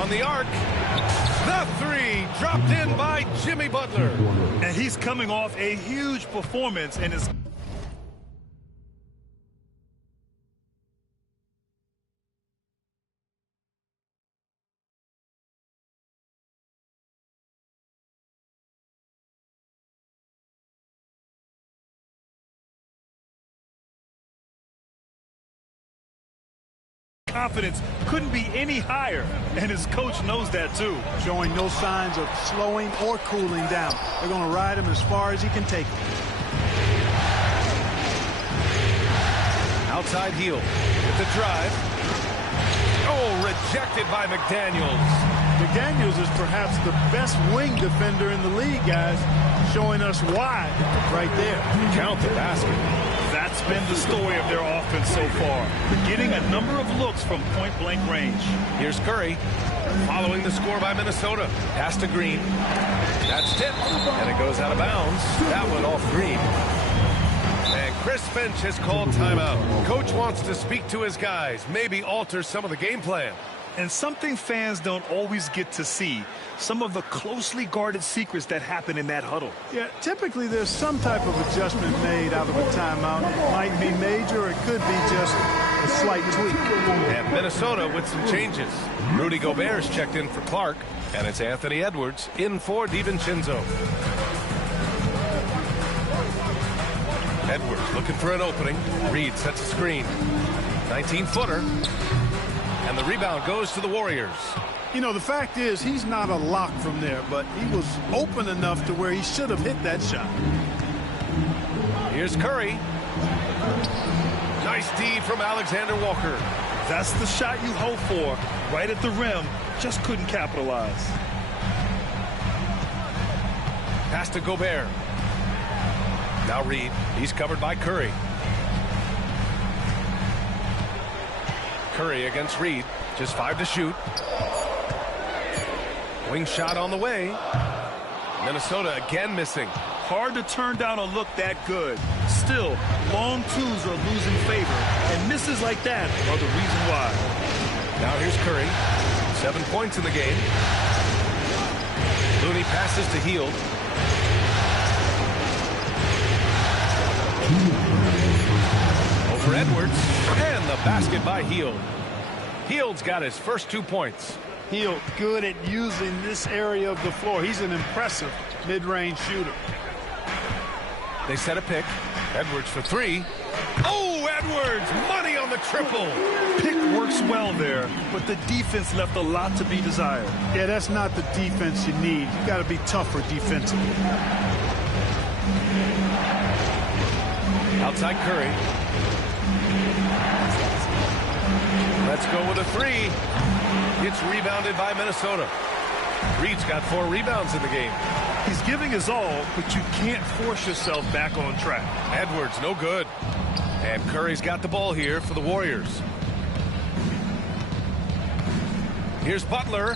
On the arc. The three dropped in by Jimmy Butler. And he's coming off a huge performance and is confidence couldn't be any higher, and his coach knows that too. Showing no signs of slowing or cooling down. They're going to ride him as far as he can take him. Outside heel with the drive. Oh, rejected by McDaniels. McDaniels is perhaps the best wing defender in the league, guys. Showing us why right there. Count the basket. That's been the story of their offense so far. Getting a number of looks from point-blank range. Here's Curry. Following the score by Minnesota. Pass to Green. That's tipped. And it goes out of bounds. That one off Green. And Chris Finch has called timeout. Coach wants to speak to his guys. Maybe alter some of the game plan. And something fans don't always get to see. Some of the closely guarded secrets that happen in that huddle. Yeah, typically there's some type of adjustment made out of a timeout. It might be major, or it could be just a slight tweak. And Minnesota with some changes. Rudy Gobert's checked in for Clark, and it's Anthony Edwards in for DiVincenzo. Edwards looking for an opening. Reed sets a screen. 19-footer. And the rebound goes to the Warriors. You know, the fact is he's not a lock from there, but he was open enough to where he should have hit that shot. Here's Curry. Nice D from Alexander Walker. That's the shot you hope for. Right at the rim. Just couldn't capitalize. Pass to Gobert. Now Reed. He's covered by Curry. Curry against Reed. Just 5 to shoot. Wing shot on the way. Minnesota again missing. Hard to turn down a look that good. Still, long twos are losing favor, and misses like that are the reason why. Now here's Curry. 7 points in the game. Looney passes to Hield. Over Edwards, and the basket by Hield. Hield's got his first 2 points. Hield good at using this area of the floor. He's an impressive mid-range shooter. They set a pick. Edwards for 3. Oh, Edwards! Money on the triple! Pick works well there, but the defense left a lot to be desired. Yeah, that's not the defense you need. You got to be tougher defensively. Outside Curry. Let's go with a 3. It's rebounded by Minnesota. Reed's got 4 rebounds in the game. He's giving his all, but you can't force yourself back on track. Edwards, no good. And Curry's got the ball here for the Warriors. Here's Butler.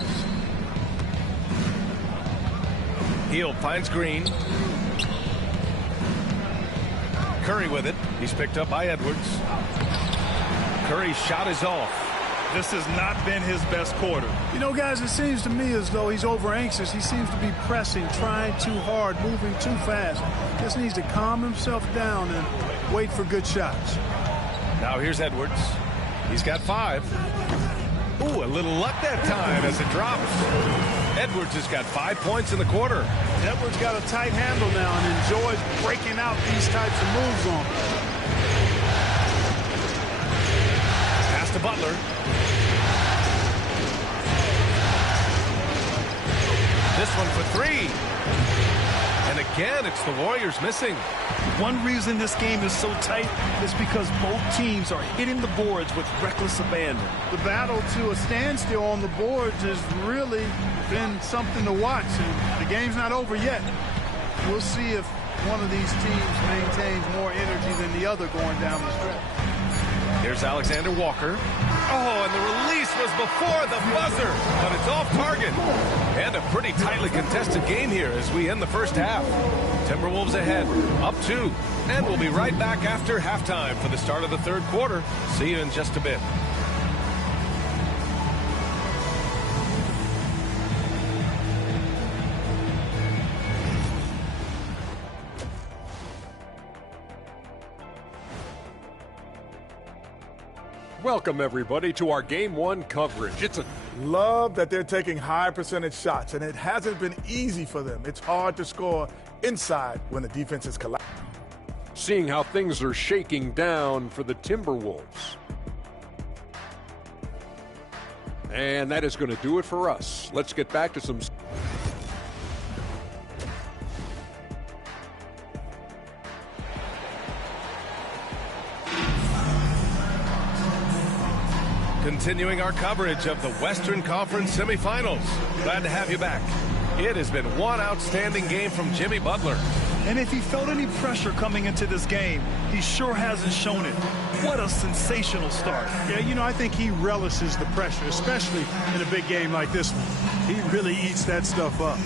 Hield finds Green. Curry with it. He's picked up by Edwards. Curry's shot is off. This has not been his best quarter. You know, guys, it seems to me as though he's over anxious. He seems to be pressing, trying too hard, moving too fast. Just needs to calm himself down and wait for good shots. Now here's Edwards. He's got 5. Ooh, a little luck that time as it drops. Edwards has got 5 points in the quarter. Edwards got a tight handle now and enjoys breaking out these types of moves on him. Pass to Butler. This one for 3. And again, it's the Warriors missing. One reason this game is so tight is because both teams are hitting the boards with reckless abandon. The battle to a standstill on the boards has really been something to watch, and the game's not over yet. We'll see if one of these teams maintains more energy than the other going down the stretch. Here's Alexander Walker. Oh, and the release was before the buzzer, but it's off target. And a pretty tightly contested game here as we end the first half. Timberwolves ahead, up 2. And we'll be right back after halftime for the start of the third quarter. See you in just a bit. Welcome, everybody, to our Game 1 coverage. Love that they're taking high percentage shots, and it hasn't been easy for them. It's hard to score inside when the defense is collapsed. Seeing how things are shaking down for the Timberwolves. And that is going to do it for us. Let's get back to some... Continuing our coverage of the Western Conference semifinals. Glad to have you back. It has been one outstanding game from Jimmy Butler. And if he felt any pressure coming into this game, he sure hasn't shown it. What a sensational start. Yeah, you know, I think he relishes the pressure, especially in a big game like this one. He really eats that stuff up.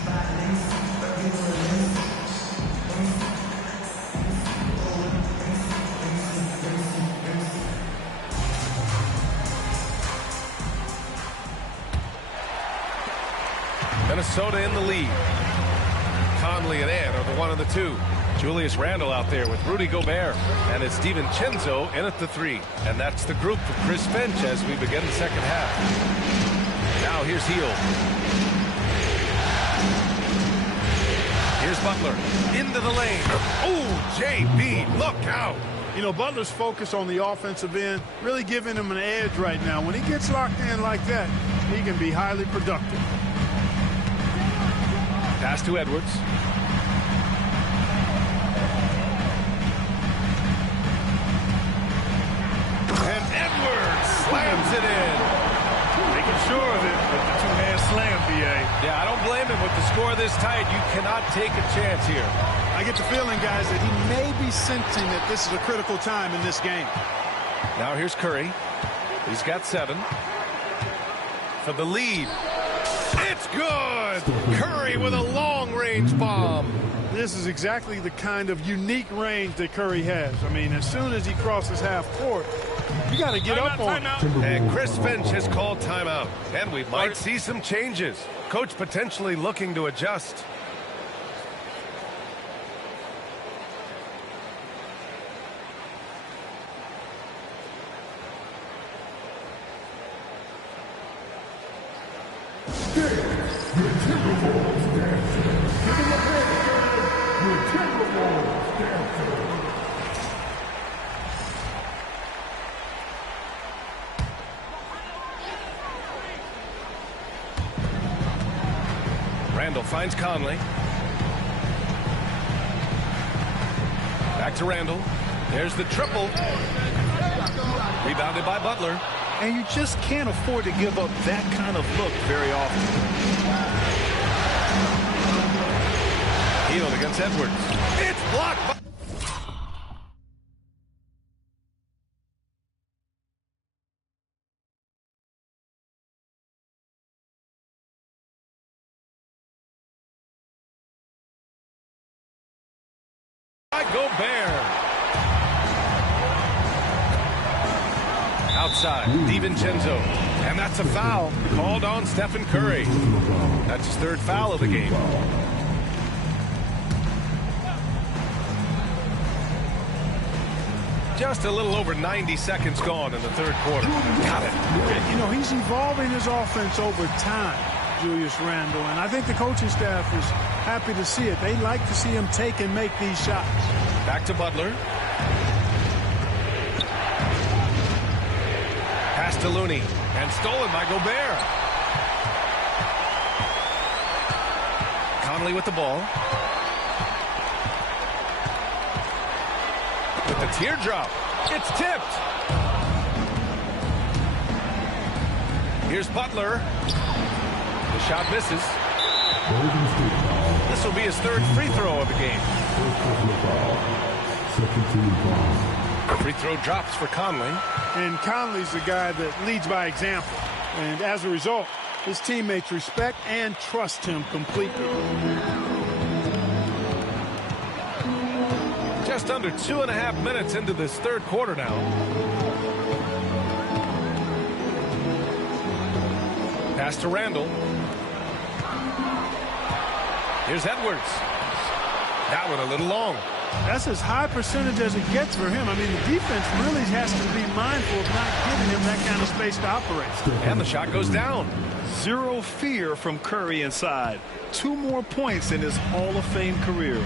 Minnesota in the lead. Conley and Ant are the 1 and the 2. Julius Randle out there with Rudy Gobert. And it's DiVincenzo in at the 3. And that's the group for Chris Finch as we begin the second half. Now here's Hield. Here's Butler into the lane. Oh, JB, look out. You know, Butler's focus on the offensive end really giving him an edge right now. When he gets locked in like that, he can be highly productive. Pass to Edwards. And Edwards slams it in. Making sure of it with the two-hand slam, B.A. Yeah, I don't blame him with the score this tight. You cannot take a chance here. I get the feeling, guys, that he may be sensing that this is a critical time in this game. Now here's Curry. He's got 7. For the lead. It's good! Curry with a long-range bomb. This is exactly the kind of unique range that Curry has. I mean, as soon as he crosses half court, you got to get up on him. And Chris Finch has called timeout. And we might see some changes. Coach potentially looking to adjust. Randle finds Conley. Back to Randle. There's the triple. Rebounded by Butler. And you just can't afford to give up that kind of look very often. Hield against Edwards. It's blocked by... Gobert. Outside, DiVincenzo. And that's a foul called on Stephen Curry. That's his 3rd foul of the game. Just a little over 90 seconds gone in the 3rd quarter. Got it. And, you know, he's evolving his offense over time, Julius Randle, and I think the coaching staff is happy to see it. They like to see him take and make these shots. Back to Butler. Pass to Looney. And stolen by Gobert. Conley with the ball. With the teardrop. It's tipped. Here's Butler. The shot misses. This will be his 3rd free throw of the game. Free throw drops for Conley. And Conley's the guy that leads by example. And as a result, his teammates respect and trust him completely. Just under 2.5 minutes into this 3rd quarter now. Pass to Randle. Here's Edwards. That one a little long. That's as high percentage as it gets for him. I mean, the defense really has to be mindful of not giving him that kind of space to operate. And the shot goes down. Zero fear from Curry inside. 2 more points in his Hall of Fame career.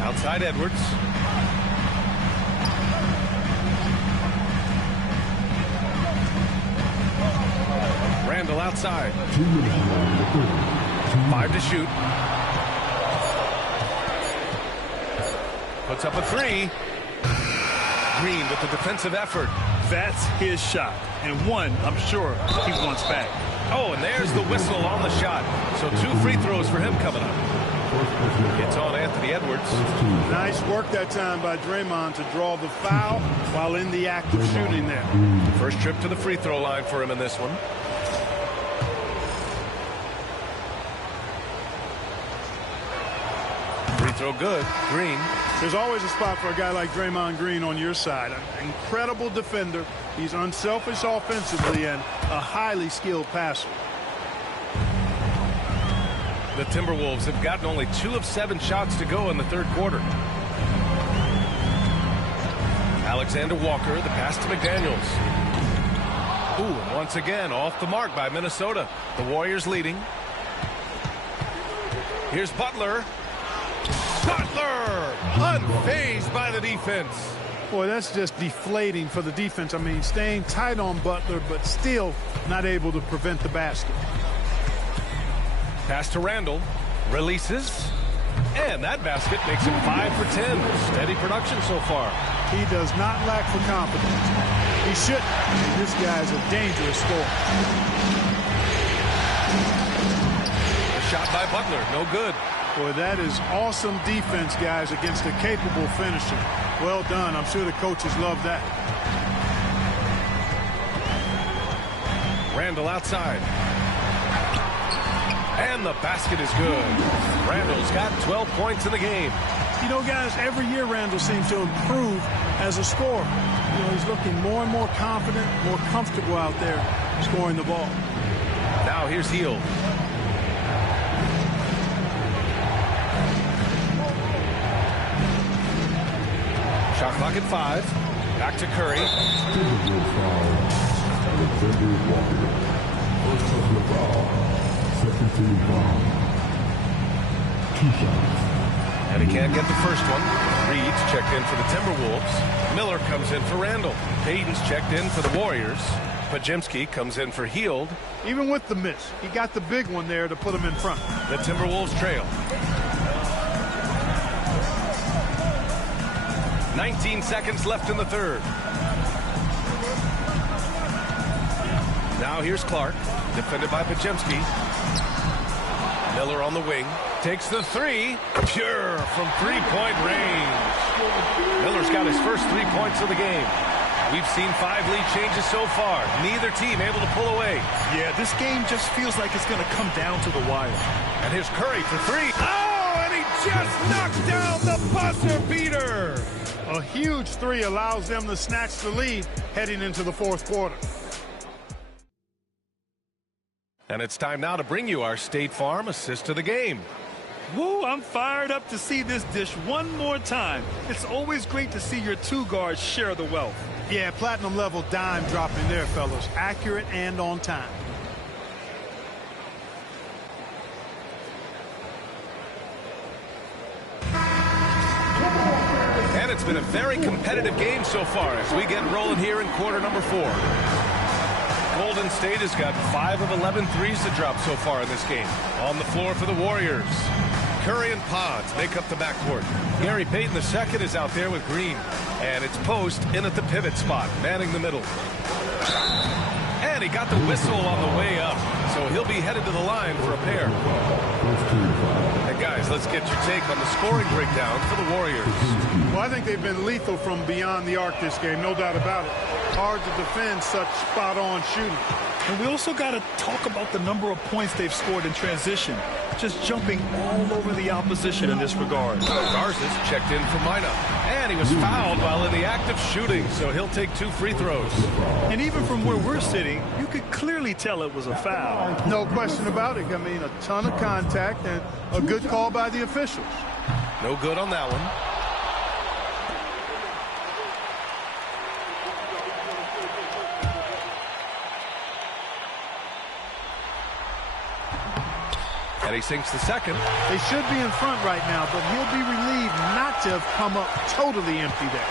Outside Edwards. Randall outside. 5 to shoot. Puts up a 3. Green with the defensive effort. That's his shot, and one I'm sure he wants back. Oh, and there's the whistle on the shot. So 2 free throws for him coming up. It's on Anthony Edwards. Nice work that time by Draymond to draw the foul while in the act of shooting there. First trip to the free throw line for him in this one. Free throw good. Green. There's always a spot for a guy like Draymond Green on your side. An incredible defender. He's unselfish offensively and a highly skilled passer. The Timberwolves have gotten only 2 of 7 shots to go in the third quarter. Alexander Walker, the pass to McDaniels. Ooh, and once again, off the mark by Minnesota. The Warriors leading. Here's Butler. Butler! Unfazed by the defense. Boy, that's just deflating for the defense. I mean, staying tight on Butler, but still not able to prevent the basket. Pass to Randall. Releases. And that basket makes him 5 for 10. Steady production so far. He does not lack for confidence. He shouldn't. This guy's a dangerous scorer. A shot by Butler. No good. Boy, that is awesome defense, guys, against a capable finisher. Well done. I'm sure the coaches love that. Randall outside. And the basket is good. Randall's got 12 points in the game. You know, guys, every year Randall seems to improve as a scorer. You know, he's looking more and more confident, more comfortable out there scoring the ball. Now here's Hield. Shot clock at 5. Back to Curry. And he can't get the first one. Reed's checked in for the Timberwolves. Miller comes in for Randall. Payton's checked in for the Warriors. Podziemski comes in for Hield. Even with the miss, he got the big one there to put him in front. The Timberwolves trail. 19 seconds left in the third. Now here's Clark, defended by Podziemski. Miller on the wing, takes the 3, pure from 3-point range. Miller's got his first 3 points of the game. We've seen 5 lead changes so far. Neither team able to pull away. Yeah, this game just feels like it's going to come down to the wire. And here's Curry for 3. Oh, and he just knocked down the buzzer beater. A huge 3 allows them to snatch the lead heading into the fourth quarter. And it's time now to bring you our State Farm assist of the game. Woo, I'm fired up to see this dish one more time. It's always great to see your 2 guards share the wealth. Yeah, platinum level dime dropping there, fellas. Accurate and on time. And it's been a very competitive game so far as we get rolling here in quarter number 4. Golden State has got 5 of 11 threes to drop so far in this game. On the floor for the Warriors. Curry and Pods make up the backcourt. Gary Payton II is out there with Green. And it's Post in at the pivot spot, manning the middle. And he got the whistle on the way up. So he'll be headed to the line for a pair. And guys, let's get your take on the scoring breakdown for the Warriors. Well, I think they've been lethal from beyond the arc this game, no doubt about it. Hard to defend such spot-on shooting. And we also got to talk about the number of points they've scored in transition, just jumping all over the opposition in this regard. Garza's checked in for Mina, and he was fouled while in the act of shooting, so he'll take 2 free throws. And even from where we're sitting, you could clearly tell it was a foul. No question about it. I mean, a ton of contact and a good call by the officials. No good on that one. And he sinks the second. They should be in front right now, but he'll be relieved not to have come up totally empty there.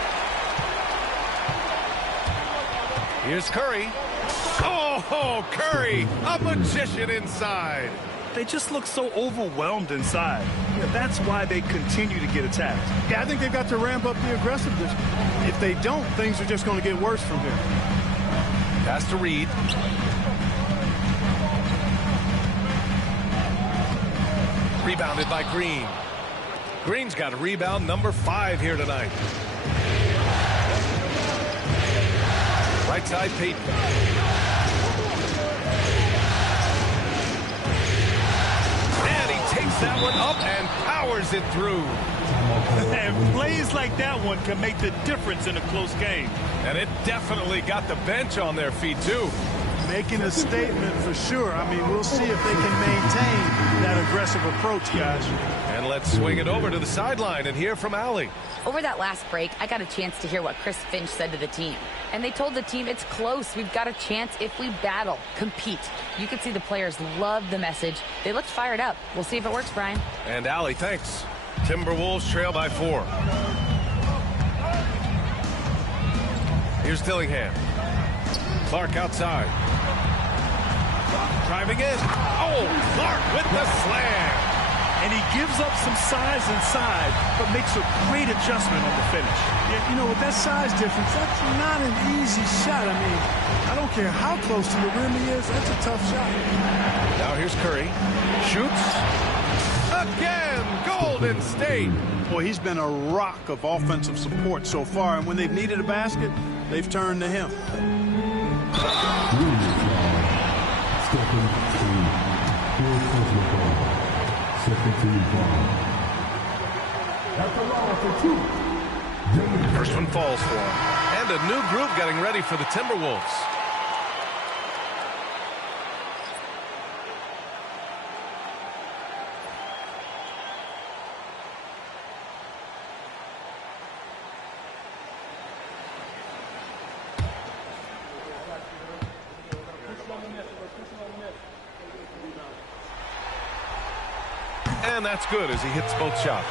Here's Curry. Oh, Curry, a magician inside. They just look so overwhelmed inside. Yeah, that's why they continue to get attacked. Yeah, I think they've got to ramp up the aggressiveness. If they don't, things are just going to get worse from here. Pass to Reed. Rebounded by Green. Green's got a rebound number 5 here tonight. Right side, Payton. And he takes that one up and powers it through. And plays like that one can make the difference in a close game. And it definitely got the bench on their feet, too. Making a statement for sure. I mean, we'll see if they can maintain that aggressive approach, guys. And let's swing it over to the sideline and hear from Allie. Over that last break, I got a chance to hear what Chris Finch said to the team. And they told the team it's close. We've got a chance if we battle, compete. You could see the players love the message. They looked fired up. We'll see if it works, Brian. And Allie, thanks. Timberwolves trail by 4. Here's Dillingham. Clark outside. Driving in. Oh, Clark with the slam. And he gives up some size inside, but makes a great adjustment on the finish. Yeah, you know, with that size difference, that's not an easy shot. I mean, I don't care how close to the rim he is. That's a tough shot. Now here's Curry. Shoots. Again, Golden State. Boy, he's been a rock of offensive support so far, and when they've needed a basket, they've turned to him. First one falls for him. And a new group getting ready for the Timberwolves. And that's good as he hits both shots.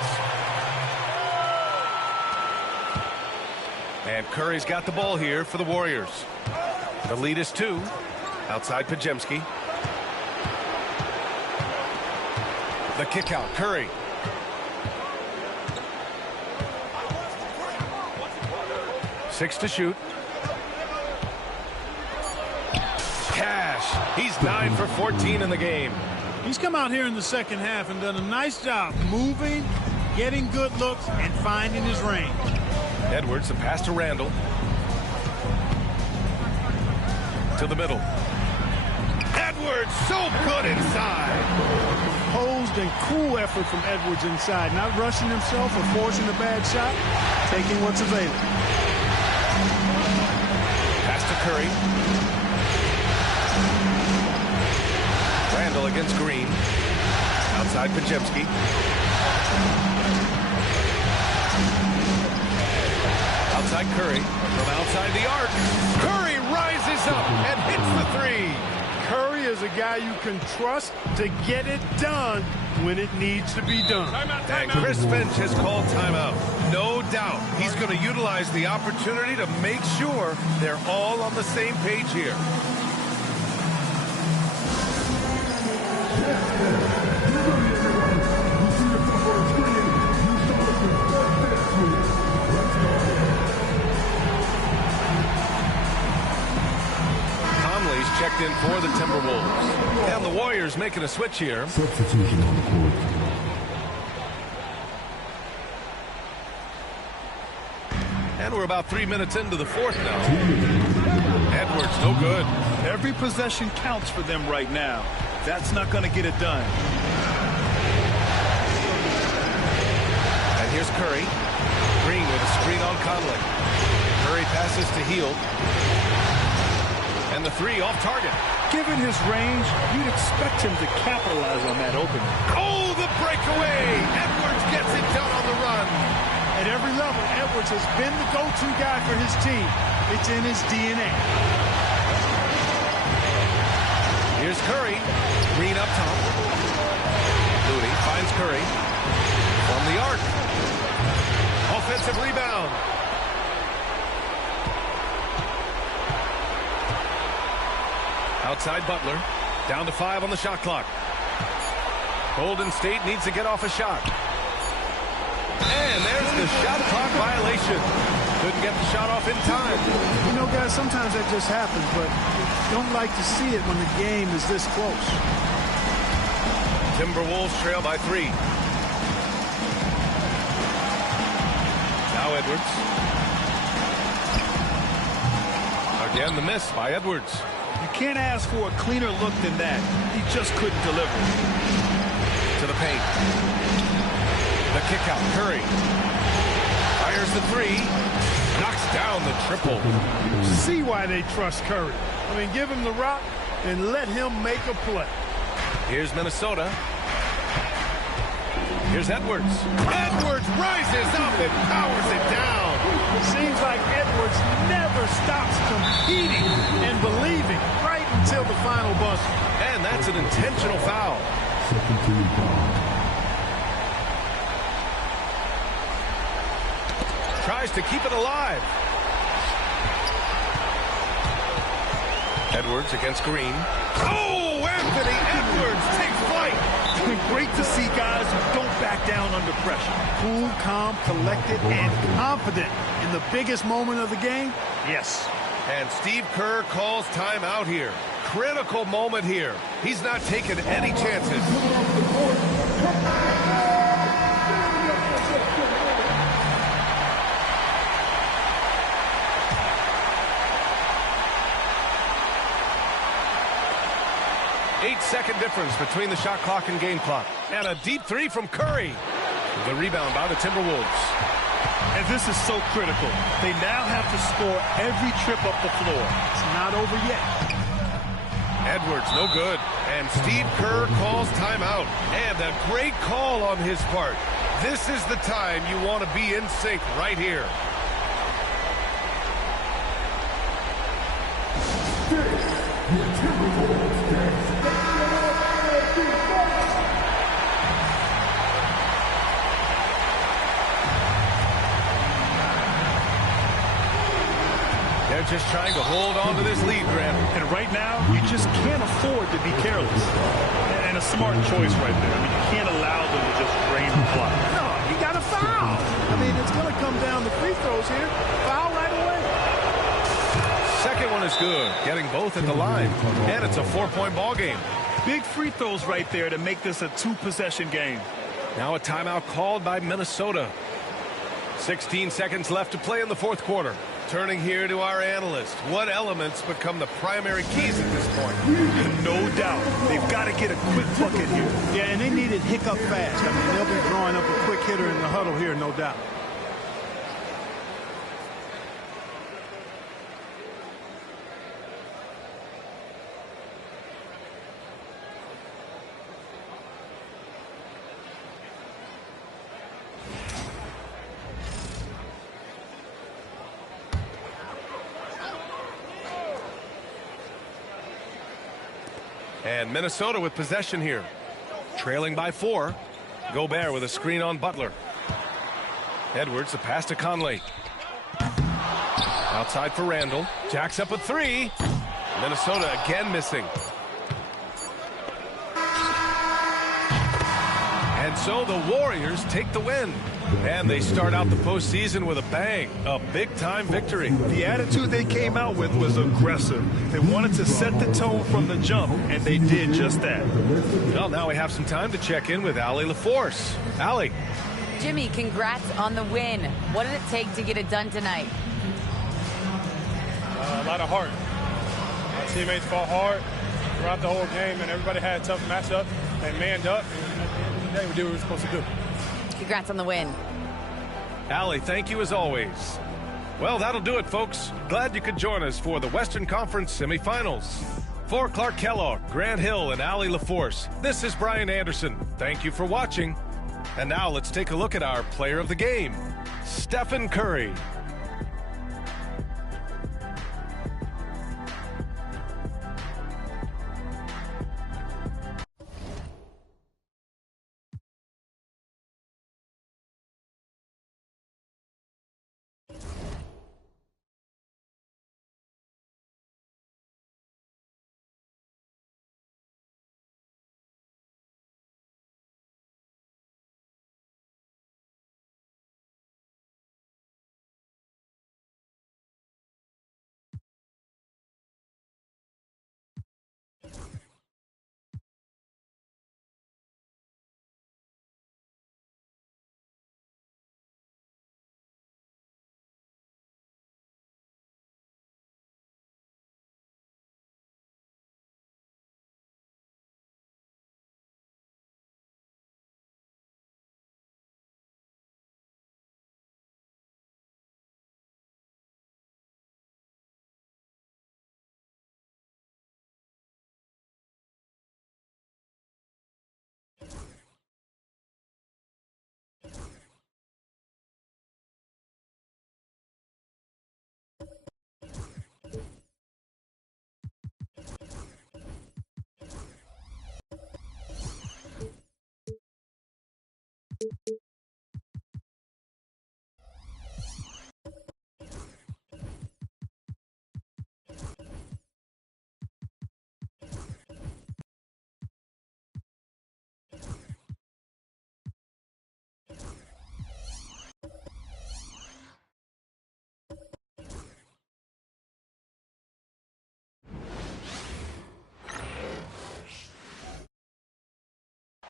And Curry's got the ball here for the Warriors. The lead is 2. Outside Podziemski. The kick out, Curry. Six to shoot. Cash. He's 9 for 14 in the game. He's come out here in the second half and done a nice job moving, getting good looks, and finding his range. Edwards, a pass to Randall. To the middle. Edwards, so good inside. Composed and cool effort from Edwards inside, not rushing himself or forcing a bad shot, taking what's available. Pass to Curry. Randall against Green. Outside Podziemski. Outside Curry. From outside the arc. Curry rises up and hits the 3. Curry is a guy you can trust to get it done when it needs to be done. And Chris Finch has called timeout. No doubt he's going to utilize the opportunity to make sure they're all on the same page here. Conley's checked in for the Timberwolves. And the Warriors making a switch here. Substitution on the court. And we're about 3 minutes into the fourth now. Edwards, no good. Every possession counts for them right now. That's not going to get it done. And here's Curry. Green with a screen on Conley. Curry passes to Hield. And the three off target. Given his range, you'd expect him to capitalize on that opening. Oh, the breakaway! Edwards gets it done on the run. At every level, Edwards has been the go-to guy for his team. It's in his DNA. Here's Curry. Green up top. Looney finds Curry. From the arc. Offensive rebound. Outside Butler. Down to 5 on the shot clock. Golden State needs to get off a shot. And there's the shot clock violation. Couldn't get the shot off in time. You know, guys, sometimes that just happens, but don't like to see it when the game is this close. Timberwolves trail by 3. Now Edwards. Again, the miss by Edwards. You can't ask for a cleaner look than that. He just couldn't deliver. To the paint. The kick out. Curry. Fires the 3. Knocks down the triple. See why they trust Curry. I mean, give him the rock and let him make a play. Here's Minnesota. Here's Edwards. Edwards rises up and powers it down. It seems like Edwards never stops competing and believing right until the final buzzer. And that's an intentional foul. Tries to keep it alive. Edwards against Green. Oh, Anthony Edwards takes flight. Great to see guys who don't back down under pressure. Cool, calm, collected, and confident in the biggest moment of the game. Yes. And Steve Kerr calls timeout here. Critical moment here. He's not taking any chances. Eight-second difference between the shot clock and game clock. And a deep 3 from Curry. The rebound by the Timberwolves. And this is so critical. They now have to score every trip up the floor. It's not over yet. Edwards, no good. And Steve Kerr calls timeout. And a great call on his part. This is the time you want to be in sync right here. They're just trying to hold on to this lead, Grant. And right now, you just can't afford to be careless. And a smart choice right there. I mean, you can't allow them to just drain the clock. No, you got to foul. I mean, it's going to come down to free throws here. Foul right away. Second one is good, getting both at the line. And it's a 4-point ball game. Big free throws right there to make this a 2-possession game. Now a timeout called by Minnesota. 16 seconds left to play in the fourth quarter. Turning here to our analyst. What elements become the primary keys at this point? No doubt. They've got to get a quick bucket here. Yeah, and they need it hiccup fast. I mean, they'll be drawing up a quick hitter in the huddle here, no doubt. And Minnesota with possession here. Trailing by 4. Gobert with a screen on Butler. Edwards, the pass to Conley. Outside for Randall. Jacks up a 3. Minnesota again missing. And so the Warriors take the win. And they start out the postseason with a bang. A big-time victory. The attitude they came out with was aggressive. They wanted to set the tone from the jump, and they did just that. Well, now we have some time to check in with Allie LaForce. Allie. Jimmy, congrats on the win. What did it take to get it done tonight? A lot of heart. teammates fought hard throughout the whole game, and everybody had a tough matchup and manned up. And at the end of the day, we did what we were supposed to do. Congrats on the win. Allie, thank you as always. Well, that'll do it, folks. Glad you could join us for the Western Conference semifinals. For Clark Kellogg, Grant Hill, and Allie LaForce, this is Brian Anderson. Thank you for watching. And now let's take a look at our player of the game, Stephen Curry.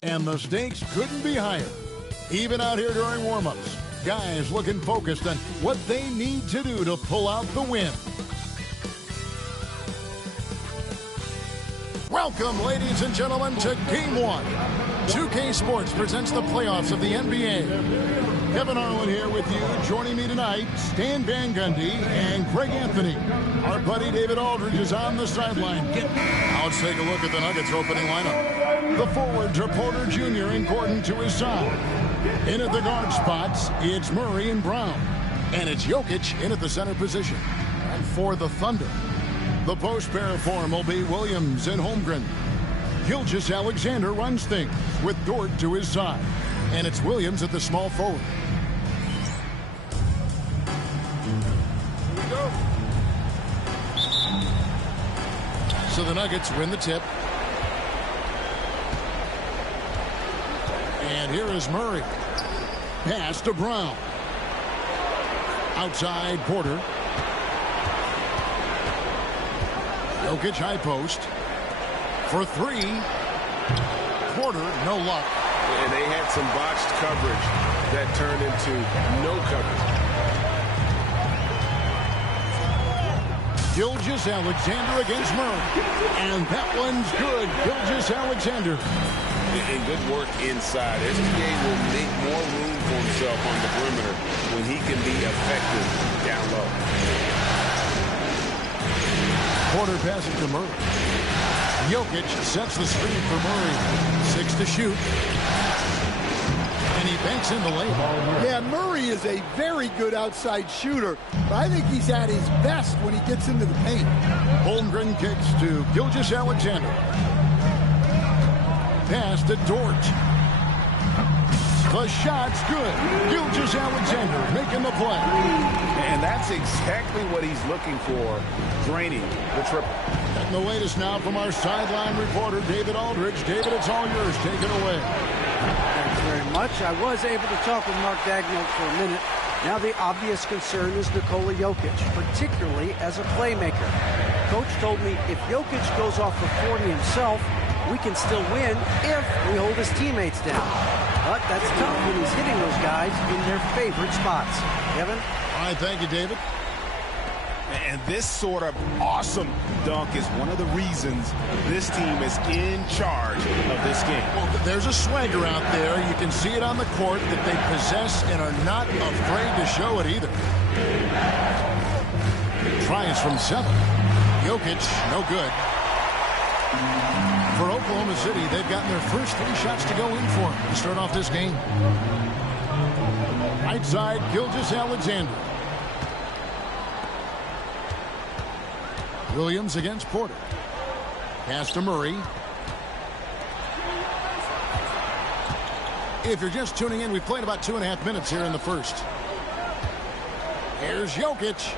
And the stakes couldn't be higher. Even out here during warm-ups, guys looking focused on what they need to do to pull out the win. Welcome, ladies and gentlemen, to Game 1. 2K Sports presents the playoffs of the NBA. Kevin Harlan here with you. Joining me tonight, Stan Van Gundy and Greg Anthony. Our buddy David Aldridge is on the sideline. Now let's take a look at the Nuggets opening lineup. The forwards are Porter Jr. and Gordon to his side. In at the guard spots, it's Murray and Brown. And it's Jokic in at the center position. And for the Thunder, the post pair form will be Williams and Holmgren. Gilgeous Alexander runs things with Dort to his side. And it's Williams at the small forward. Here we go. So the Nuggets win the tip. And here is Murray. Pass to Brown. Outside Porter. Jokic high post. For three. Porter, no luck. And they had some botched coverage that turned into no coverage. Gilgeous Alexander against Murray. And that one's good. Gilgeous Alexander. And good work inside. SGA will make more room for himself on the perimeter when he can be effective down low. Porter passes to Murray. Jokic sets the screen for Murray. 6 to shoot. And he banks in the lane. Yeah, Murray is a very good outside shooter, but I think he's at his best when he gets into the paint. Holmgren kicks to Gilgeous Alexander. Pass to Dort. The shot's good. Gilgeous Alexander making the play. And that's exactly what he's looking for, draining the triple. And the latest now from our sideline reporter, David Aldridge. David, it's all yours. Take it away. Thanks very much. I was able to talk with Mark Daigneault for a minute. Now the obvious concern is Nikola Jokic, particularly as a playmaker. Coach told me if Jokic goes off for 40 himself, we can still win if we hold his teammates down. But that's tough when he's hitting those guys in their favorite spots. Kevin? All right, thank you, David. And this sort of awesome dunk is one of the reasons this team is in charge of this game. Well, there's a swagger out there. You can see it on the court that they possess and are not afraid to show it either. Tries from 7. Jokic, no good. For Oklahoma City, they've gotten their first 3 shots to go in for them to start off this game. Right side, Gilgeous-Alexander. Williams against Porter. Pass to Murray. If you're just tuning in, we've played about 2.5 minutes here in the first. Here's Jokic.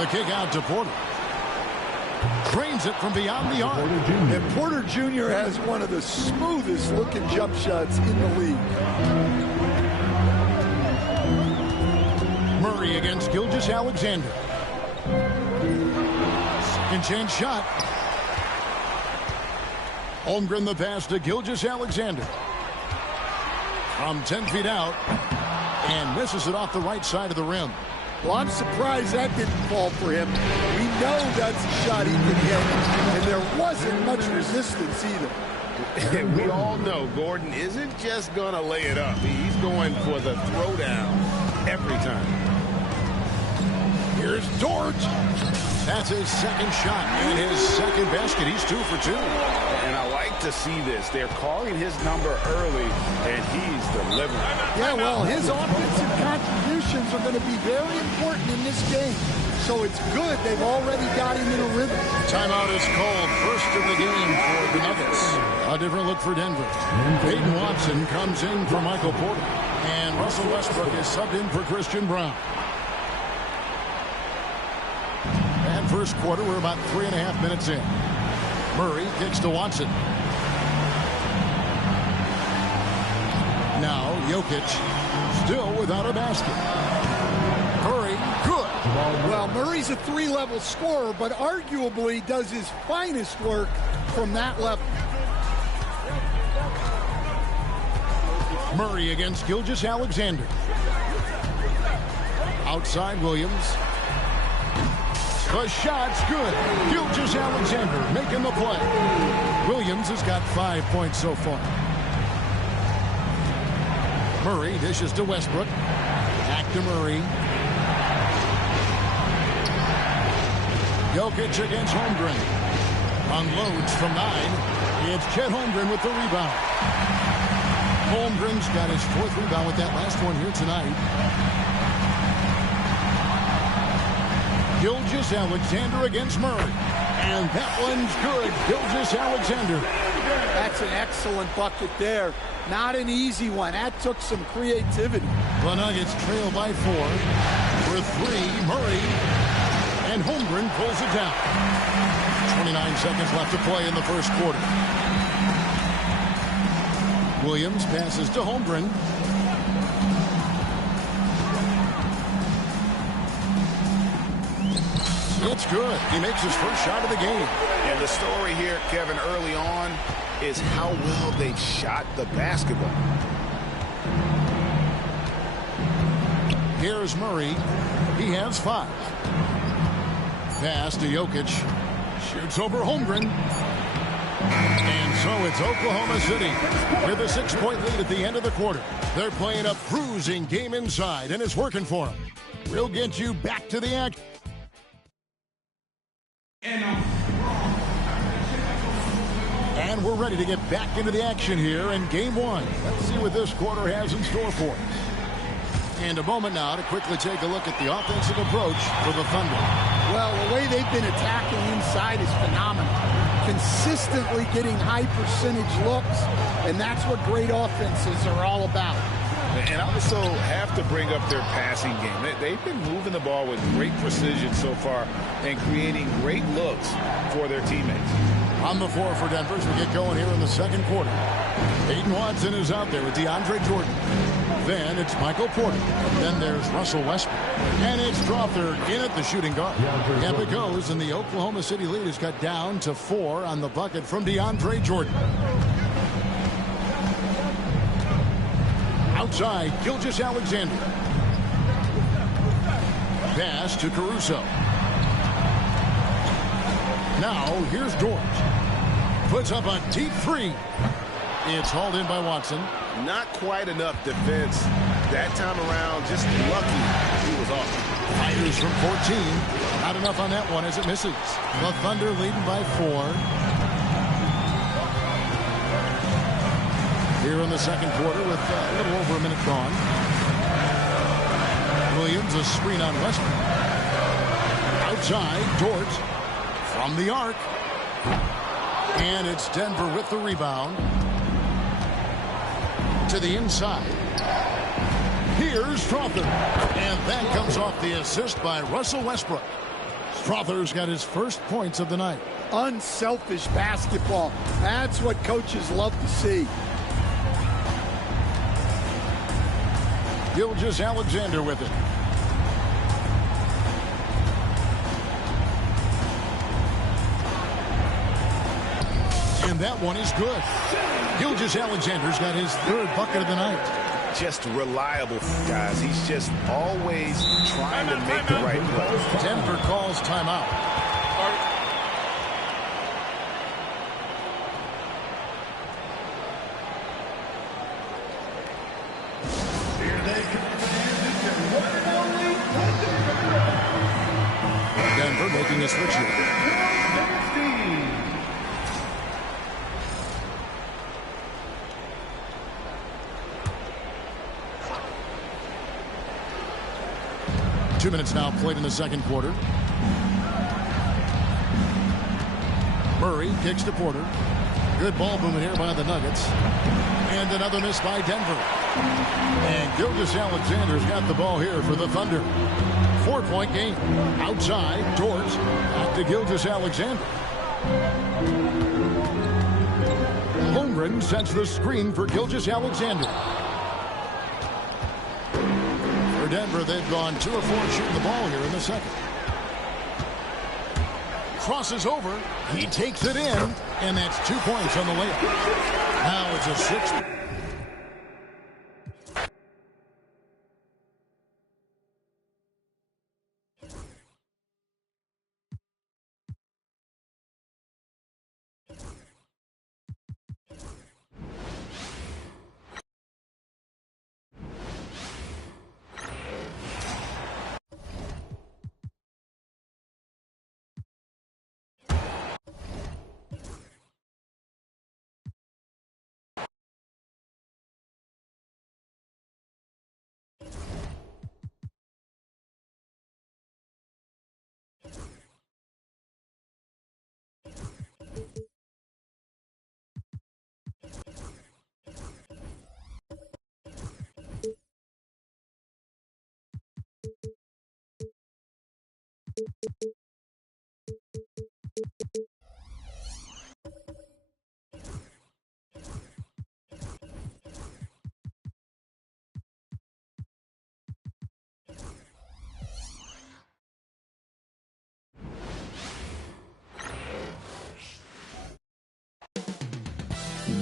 The kick out to Porter. Drains it from beyond the arc. And Porter Jr. has one of the smoothest looking jump shots in the league. Murray against Gilgeous-Alexander. Second chance shot. Holmgren the pass to Gilgeous-Alexander. From 10 feet out. And misses it off the right side of the rim. Well, I'm surprised that didn't fall for him. We know that's a shot he can hit, and there wasn't much resistance either. We all know Gordon isn't just going to lay it up. He's going for the throwdown every time. Here's Dort. That's his second shot and his second basket. He's 2 for 2. And I like to see this. They're calling his number early, and he's delivering. Yeah, well, his offensive contributions are going to be very important in this game. So it's good they've already got him in a rhythm. Timeout is called. First of the game for the Nuggets. A different look for Denver. Peyton Watson comes in for Michael Porter. And Russell Westbrook is subbed in for Christian Brown. And first quarter, we're about 3.5 minutes in. Murray kicks to Watson. Now Jokic still without a basket. Curry, good. Well, Murray's a 3-level scorer, but arguably does his finest work from that level. Murray against Gilgeous-Alexander. Outside Williams. The shot's good. Gilgeous-Alexander making the play. Williams has got 5 points so far. Murray dishes to Westbrook. Back to Murray. Jokic against Holmgren. Unloads from 9. It's Chet Holmgren with the rebound. Holmgren's got his 4th rebound with that last one here tonight. Gilgeous-Alexander against Murray. And that one's good. Gilgeous-Alexander. That's an excellent bucket there. Not an easy one. That took some creativity. The Nuggets trail by 4. For 3, Murray. And Holmgren pulls it down. 29 seconds left to play in the first quarter. Williams passes to Holmgren. It's good. He makes his first shot of the game. And the story here, Kevin, early on is how well they've shot the basketball. Here's Murray. He has 5. Pass to Jokic. Shoots over Holmgren. And so it's Oklahoma City with a 6-point lead at the end of the quarter. They're playing a bruising game inside, and it's working for them. We'll get you back to the action. And we're ready to get back into the action here in Game 1. Let's see what this quarter has in store for us. And a moment now to quickly take a look at the offensive approach for the Thunder. Well, the way they've been attacking inside is phenomenal. Consistently getting high percentage looks, and that's what great offenses are all about. And I also have to bring up their passing game. They've been moving the ball with great precision so far and creating great looks for their teammates. On the floor for Denver as we get going here in the second quarter. Peyton Watson is out there with DeAndre Jordan. Then it's Michael Porter. Then there's Russell Westbrook. And it's Strawther in at the shooting guard. Up it goes, and the Oklahoma City lead is cut down to 4 on the bucket from DeAndre Jordan. Outside, Gilgeous-Alexander. pass to Caruso. Now, here's Dort. Puts up a deep three. It's hauled in by Watson. Not quite enough defense that time around. Just lucky he was off. Fires from 14. Not enough on that one as it misses. The Thunder leading by 4. Here in the second quarter with a little over a minute gone. Williams, a screen on Westbrook. Outside, Dort from the arc. And it's Denver with the rebound. To the inside. Here's Strawther. And that comes off the assist by Russell Westbrook. Strawther's got his first points of the night. Unselfish basketball. That's what coaches love to see. Gilgeous-Alexander with it. And that one is good. Gilgeous-Alexander's got his third bucket of the night. Just reliable, guys. He's just always trying to make the right play. Denver calls timeout. Denver making a switch here. 2 minutes now played in the second quarter. Murray kicks to Porter. Good ball movement here by the Nuggets. And another miss by Denver. And Gilgeous-Alexander's got the ball here for the Thunder. 4-point game. Outside, Dort. Back to Gilgeous-Alexander. Holmgren sets the screen for Gilgeous-Alexander. For Denver, they've gone 2 of 4 shooting the ball here in the second. Crosses over. He takes it in. And that's 2 points on the layup. Now it's a 6.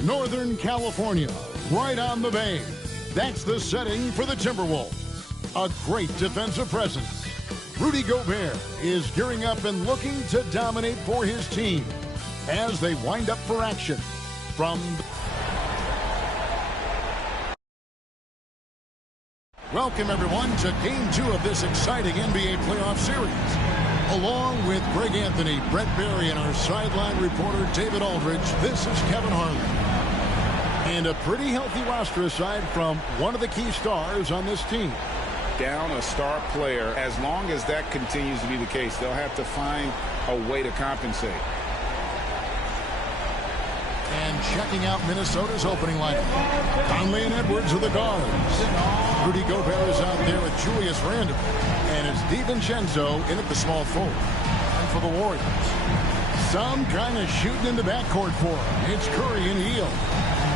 Northern California, right on the bay. That's the setting for the Timberwolves. A great defensive presence. Rudy Gobert is gearing up and looking to dominate for his team as they wind up for action from... Welcome, everyone, to Game 2 of this exciting NBA playoff series. Along with Greg Anthony, Brett Berry, and our sideline reporter, David Aldridge, this is Kevin Harlan. And a pretty healthy roster aside from one of the key stars on this team. Down a star player, as long as that continues to be the case, they'll have to find a way to compensate. And checking out Minnesota's opening lineup. Conley and Edwards are the guards. Rudy Gobert is out there with Julius Randle. And it's DiVincenzo in at the small forward. And for the Warriors, some kind of shooting in the backcourt for him. It's Curry and Hield.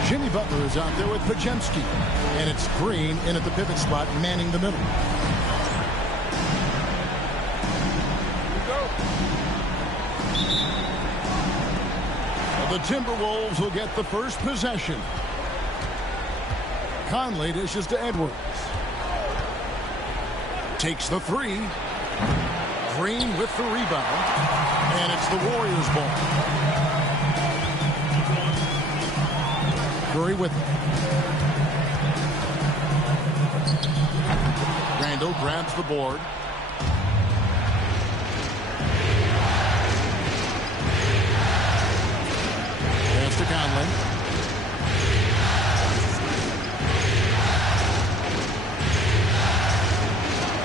Jimmy Butler is out there with Pajemski. And it's Green in at the pivot spot, manning the middle. The Timberwolves will get the first possession. Conley dishes to Edwards. Takes the three. Green with the rebound. And it's the Warriors' ball. Curry with it. Randall grabs the board. Pass to Conley.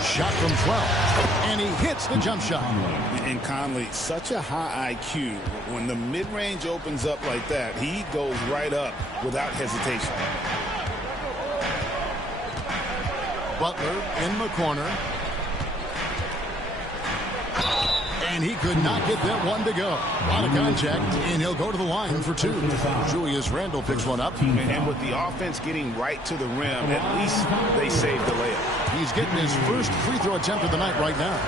Shot from 12. And he hits the jump shot. And Conley, such a high IQ. When the mid-range opens up like that, he goes right up without hesitation. Butler in the corner. And he could not get that one to go. Out of contact, and he'll go to the line for two. Julius Randle picks one up. And with the offense getting right to the rim, at least they saved the layup. He's getting his first free throw attempt of the night right now.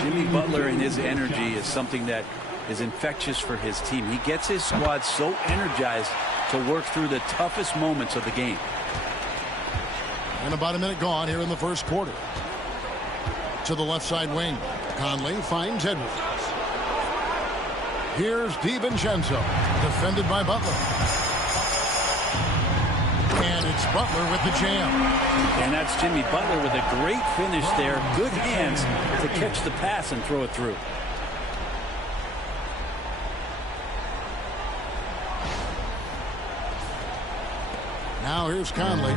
Jimmy Butler and his energy is something that is infectious for his team. He gets his squad so energized to work through the toughest moments of the game. And about a minute gone here in the first quarter. To the left side wing. Conley finds Edwards. Here's DiVincenzo, defended by Butler. And it's Butler with the jam. And that's Jimmy Butler with a great finish there. Good hands to catch the pass and throw it through. Now here's Conley.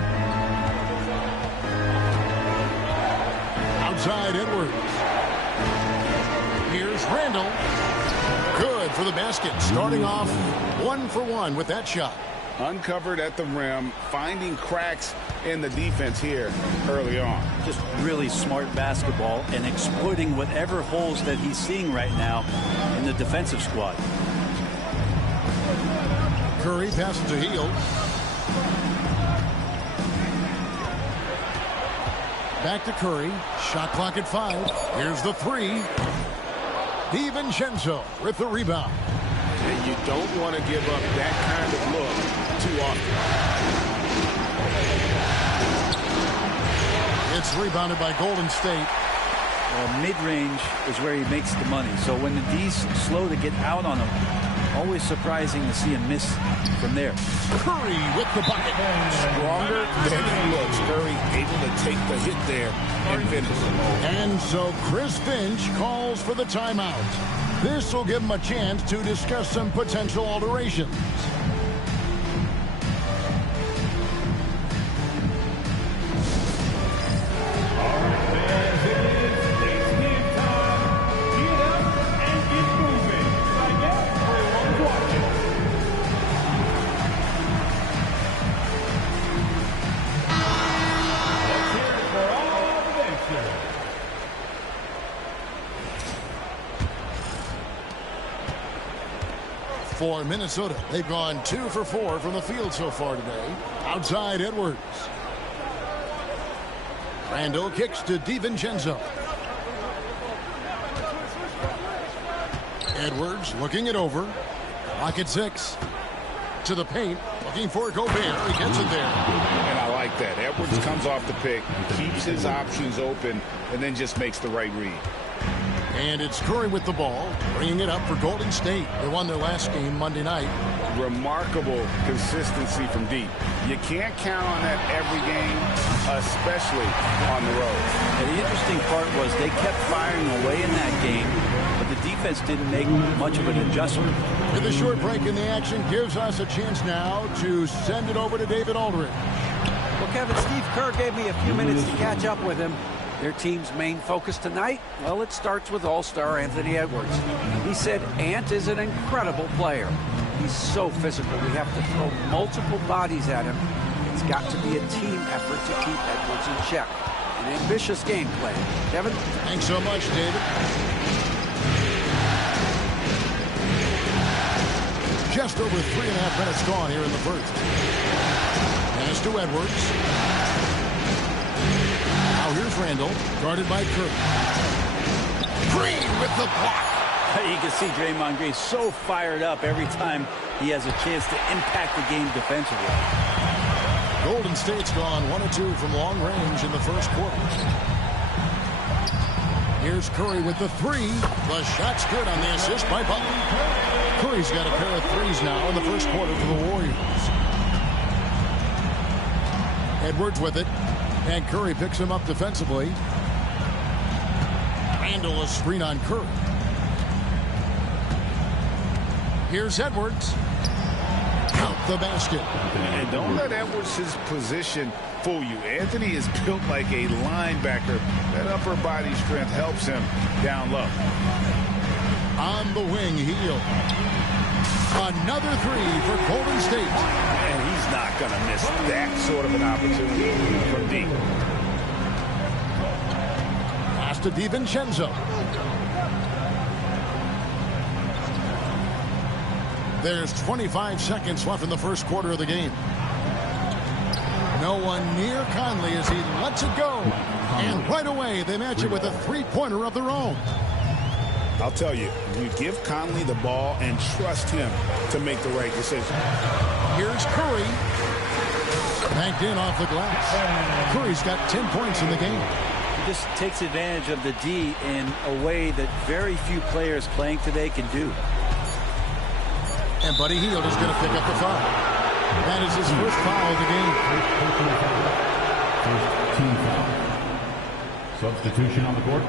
Outside Edwards. Here's Randall. Good for the basket. Starting off 1 for 1 with that shot. Uncovered at the rim, finding cracks in the defense here early on. Just really smart basketball and exploiting whatever holes that he's seeing right now in the defensive squad. Curry passes to Hield. Back to Curry. Shot clock at 5. Here's the three. DiVincenzo with the rebound. And you don't want to give up that kind of look too often. It's rebounded by Golden State. Mid-range is where he makes the money. So when the D's slow to get out on him, always surprising to see him miss from there. Curry with the bucket. Stronger than he looks. Curry able to take the hit there and finish. And so Chris Finch calls for the timeout. This will give him a chance to discuss some potential alterations. For Minnesota, they've gone 2 for 4 from the field so far today. Outside Edwards. Randall kicks to DiVincenzo. Edwards looking it over. Clock at 6. To the paint. Looking for Gobert. He gets it there. And I like that. Edwards comes off the pick, keeps his options open, and then just makes the right read. And it's Curry with the ball, bringing it up for Golden State. They won their last game Monday night. Remarkable consistency from deep. You can't count on that every game, especially on the road. And the interesting part was they kept firing away in that game, but the defense didn't make much of an adjustment. With a short break in the action gives us a chance now to send it over to David Aldridge. Well, Kevin, Steve Kerr gave me a few minutes to catch up with him. Their team's main focus tonight, well, it starts with All-Star Anthony Edwards. He said Ant is an incredible player. He's so physical. We have to throw multiple bodies at him. It's got to be a team effort to keep Edwards in check. An ambitious game plan. Kevin? Thanks so much, David. Just over 3.5 minutes gone here in the first. Pass to Edwards. Now here's Randall, guarded by Curry. Green with the block. You can see Draymond Green so fired up every time he has a chance to impact the game defensively. Golden State's gone 1 of 2 from long range in the first quarter. Here's Curry with the three. The shot's good on the assist by Butler. Curry's got a pair of threes now in the first quarter for the Warriors. Edwards with it. And Curry picks him up defensively. Randle a screen on Curry. Here's Edwards. Count the basket. And don't let Edwards' position fool you. Anthony is built like a linebacker. That upper body strength helps him down low. On the wing, Hield. Another three for Golden State. And he's not going to miss that sort of an opportunity from deep. Pass to DiVincenzo. There's 25 seconds left in the first quarter of the game. No one near Conley as he lets it go. And right away, they match it with a three-pointer of their own. I'll tell you, you give Conley the ball and trust him to make the right decision. Here's Curry. Banked in off the glass. Curry's got 10 points in the game. He just takes advantage of the D in a way that very few players playing today can do. And Buddy Hield is going to pick up the foul. That is his first foul of the game. First team foul. Substitution on the court.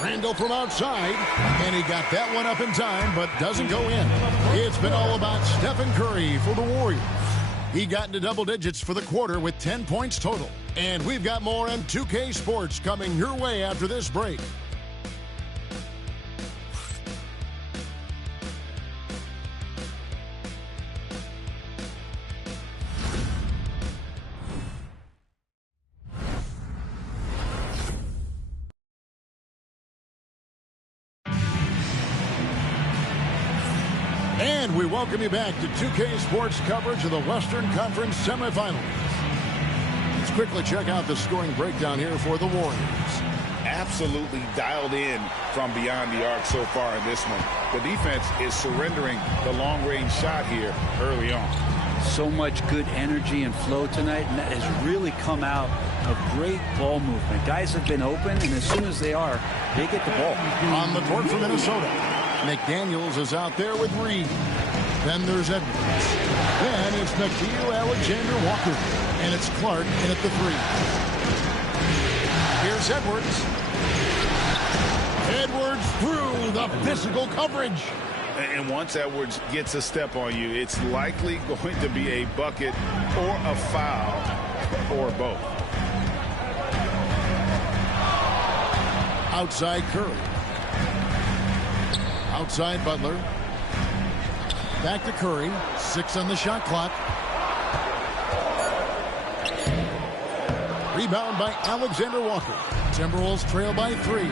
Randle from outside, and he got that one up in time, but doesn't go in. It's been all about Stephen Curry for the Warriors. He got into double digits for the quarter with 10 points total. And we've got more on 2K Sports coming your way after this break. And we welcome you back to 2K Sports coverage of the Western Conference semifinals. Let's quickly check out the scoring breakdown here for the Warriors. Absolutely dialed in from beyond the arc so far in this one. The defense is surrendering the long-range shot here early on. So much good energy and flow tonight, and that has really come out of great ball movement. Guys have been open, and as soon as they are, they get the ball. On the court for Minnesota, McDaniels is out there with Reed. Then there's Edwards. Then it's Nickeil Alexander-Walker. And it's Clark in at the three. Here's Edwards. Edwards through the physical coverage. And once Edwards gets a step on you, it's likely going to be a bucket or a foul or both. Outside Curry. Outside Butler. Back to Curry. 6 on the shot clock. Rebound by Alexander Walker. Timberwolves trail by 3.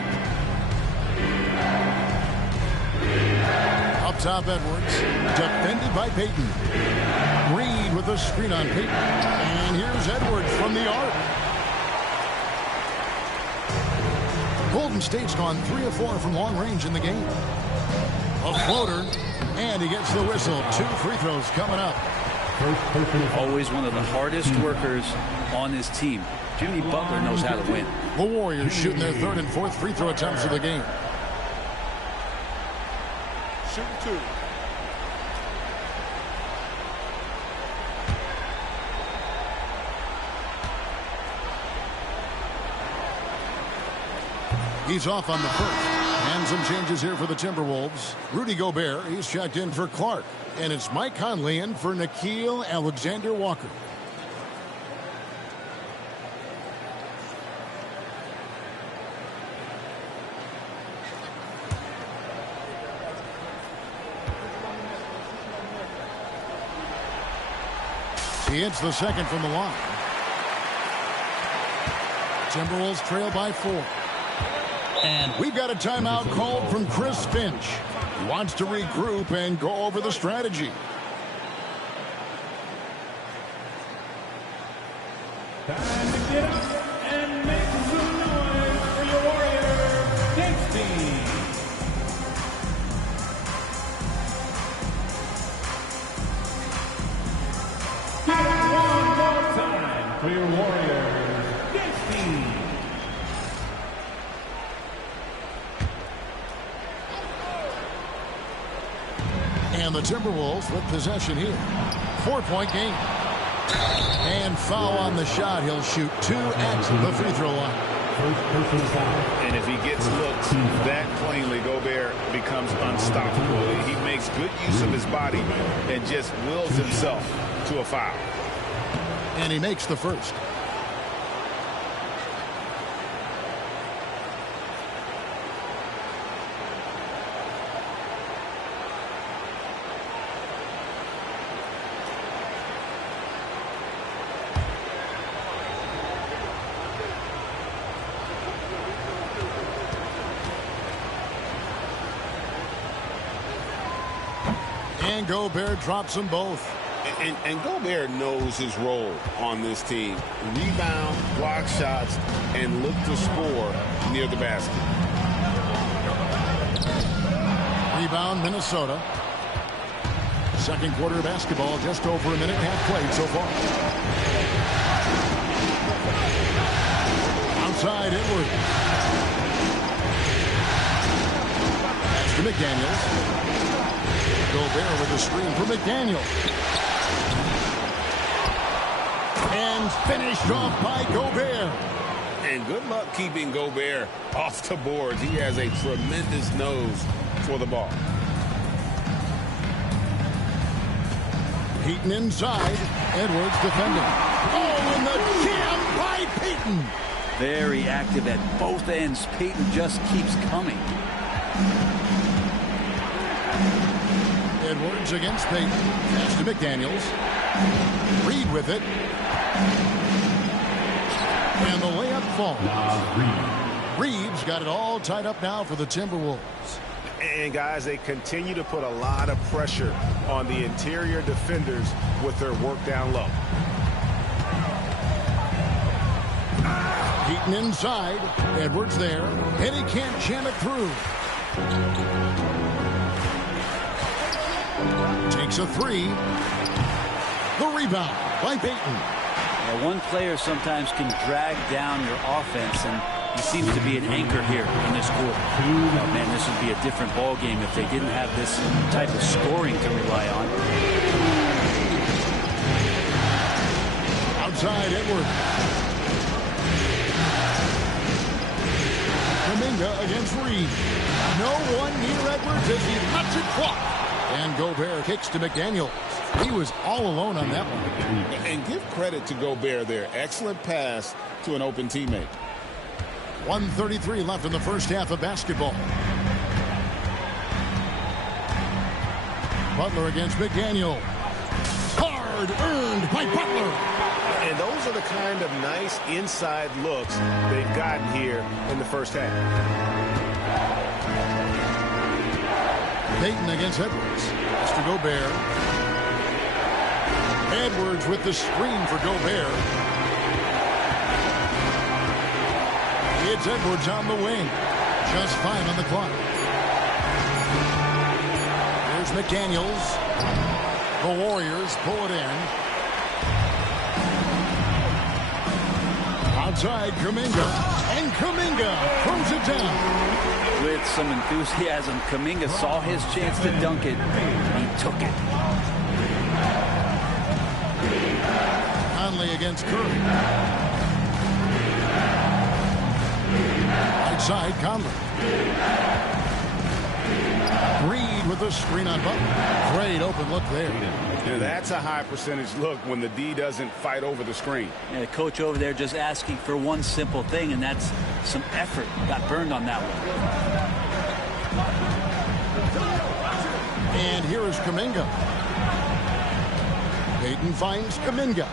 Up top Edwards. Defended by Payton. Reed with a screen on Payton. And here's Edwards from the arc. Golden State's gone 3 of 4 from long range in the game. A floater, and he gets the whistle. 2 free throws coming up. Always one of the hardest workers on his team. Jimmy Butler knows how to win. The Warriors shooting their 3rd and 4th free throw attempts of the game. Shooting 2. He's off on the first. And some changes here for the Timberwolves. Rudy Gobert, he's checked in for Clark. And it's Mike Conley in for Nickeil Alexander-Walker. He hits the second from the line. Timberwolves trail by 4. And we've got a timeout called from Chris Finch. He wants to regroup and go over the strategy. Time to get up and make some noise for your Warrior Knicks team. And the Timberwolves with possession here. 4-point game. And foul on the shot. He'll shoot 2 at the free throw line. And if he gets looks that plainly, Gobert becomes unstoppable. He makes good use of his body and just wills himself to a foul. And he makes the first. And Gobert drops them both. And Gobert knows his role on this team. Rebound, block shots, and look to score near the basket. Rebound, Minnesota. Second quarter of basketball, just over a minute and a half played so far. Outside, Edwards. That's to McDaniels. Gobert with a screen for McDaniel. And finished off by Gobert. And good luck keeping Gobert off the boards. He has a tremendous nose for the ball. Payton inside. Edwards defending. Oh, and the jam by Payton. Very active at both ends. Payton just keeps coming. Edwards against Payton. Pass to McDaniels. Reed with it. And the layup falls. Reed's got it all tied up now for the Timberwolves. And guys, they continue to put a lot of pressure on the interior defenders with their work down low. Payton inside. Edwards there. And he can't jam it through. Takes a three. The rebound by Payton. Now, one player sometimes can drag down your offense, and he seems to be an anchor here in this quarter. Oh, man, this would be a different ball game if they didn't have this type of scoring to rely on. Outside, Edwards. Kuminga against Reed. No one near Edwards as he lets it fly. And Gobert kicks to McDaniels. He was all alone on that one. And give credit to Gobert there. Excellent pass to an open teammate. 1:33 left in the first half of basketball. Butler against McDaniel. Hard earned by Butler. And those are the kind of nice inside looks they've gotten here in the first half. Payton against Edwards. That's to Gobert. Edwards with the screen for Gobert. It's Edwards on the wing. Just 5 on the clock. Here's McDaniels. The Warriors pull it in. Outside, Kuminga. And Kuminga throws it down. With some enthusiasm, Kuminga saw his chance to dunk it. He took it. Conley against Curry. Outside, Conley. Reed with the screen on Butler. Great open look there. And that's a high percentage look when the D doesn't fight over the screen. Yeah, the coach over there just asking for one simple thing, and that's some effort. Got burned on that one. And here is Kuminga. Payton finds Kuminga.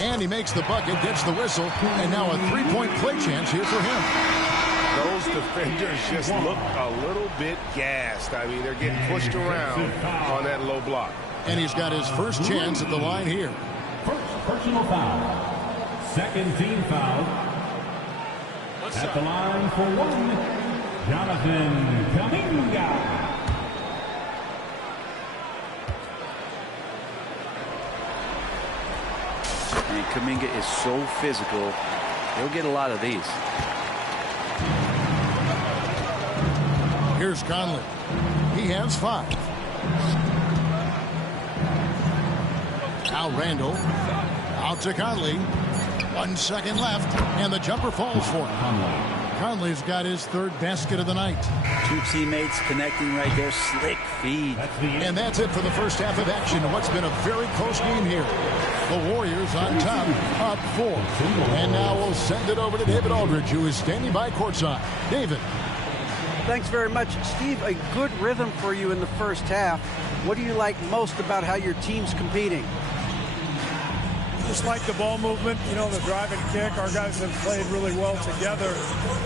And he makes the bucket, gets the whistle, and now a three-point play chance here for him. Those defenders just look a little bit gassed. I mean, they're getting pushed around on that low block. And he's got his first chance at the line here. First personal foul. Second team foul. At the line for one, Jonathan Kuminga. And Kuminga is so physical. He'll get a lot of these. Here's Here's Conley. He has 5. Now Randall. Out to Conley. 1 second left, and the jumper falls for him. Conley's got his 3rd basket of the night. 2 teammates connecting right there. Slick feed. And that's it for the first half of action. What's been a very close game here. The Warriors on top, up 4. And now we'll send it over to David Aldridge, who is standing by courtside. David. Thanks very much, Steve. A good rhythm for you in the first half. What do you like most about how your team's competing? Just like the ball movement, you know, the drive and kick. Our guys have played really well together.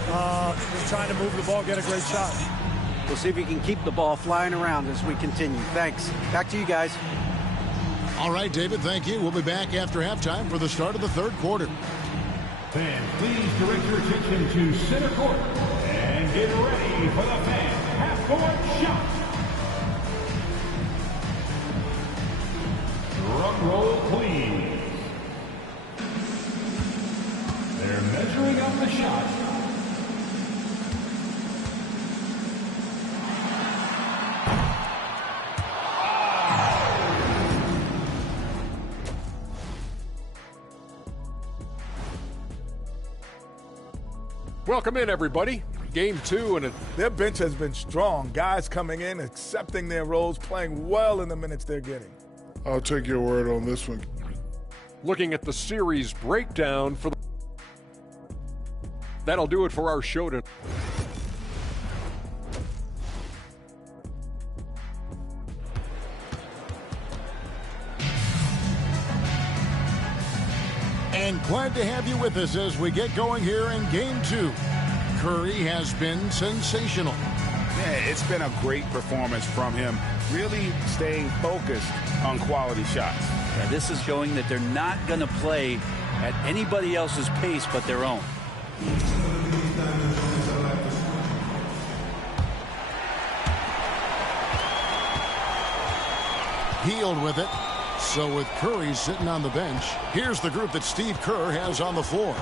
We're trying to move the ball, get a great shot. We'll see if we can keep the ball flying around as we continue. Thanks. Back to you guys. All right, David, thank you. We'll be back after halftime for the start of the 3rd quarter. Fans, please direct your attention to center court and get ready for the fan half-court shot. Drum roll, please. They're measuring up the shot. Welcome in, everybody. Game 2, and their bench has been strong. Guys coming in, accepting their roles, playing well in the minutes they're getting. I'll take your word on this one. Looking at the series breakdown for the... That'll do it for our show tonight. And glad to have you with us as we get going here in Game 2. Curry has been sensational. Yeah, it's been a great performance from him, really staying focused on quality shots. Yeah, this is showing that they're not going to play at anybody else's pace but their own. Hield with it. So with Curry sitting on the bench, here's the group that Steve Kerr has on the floor.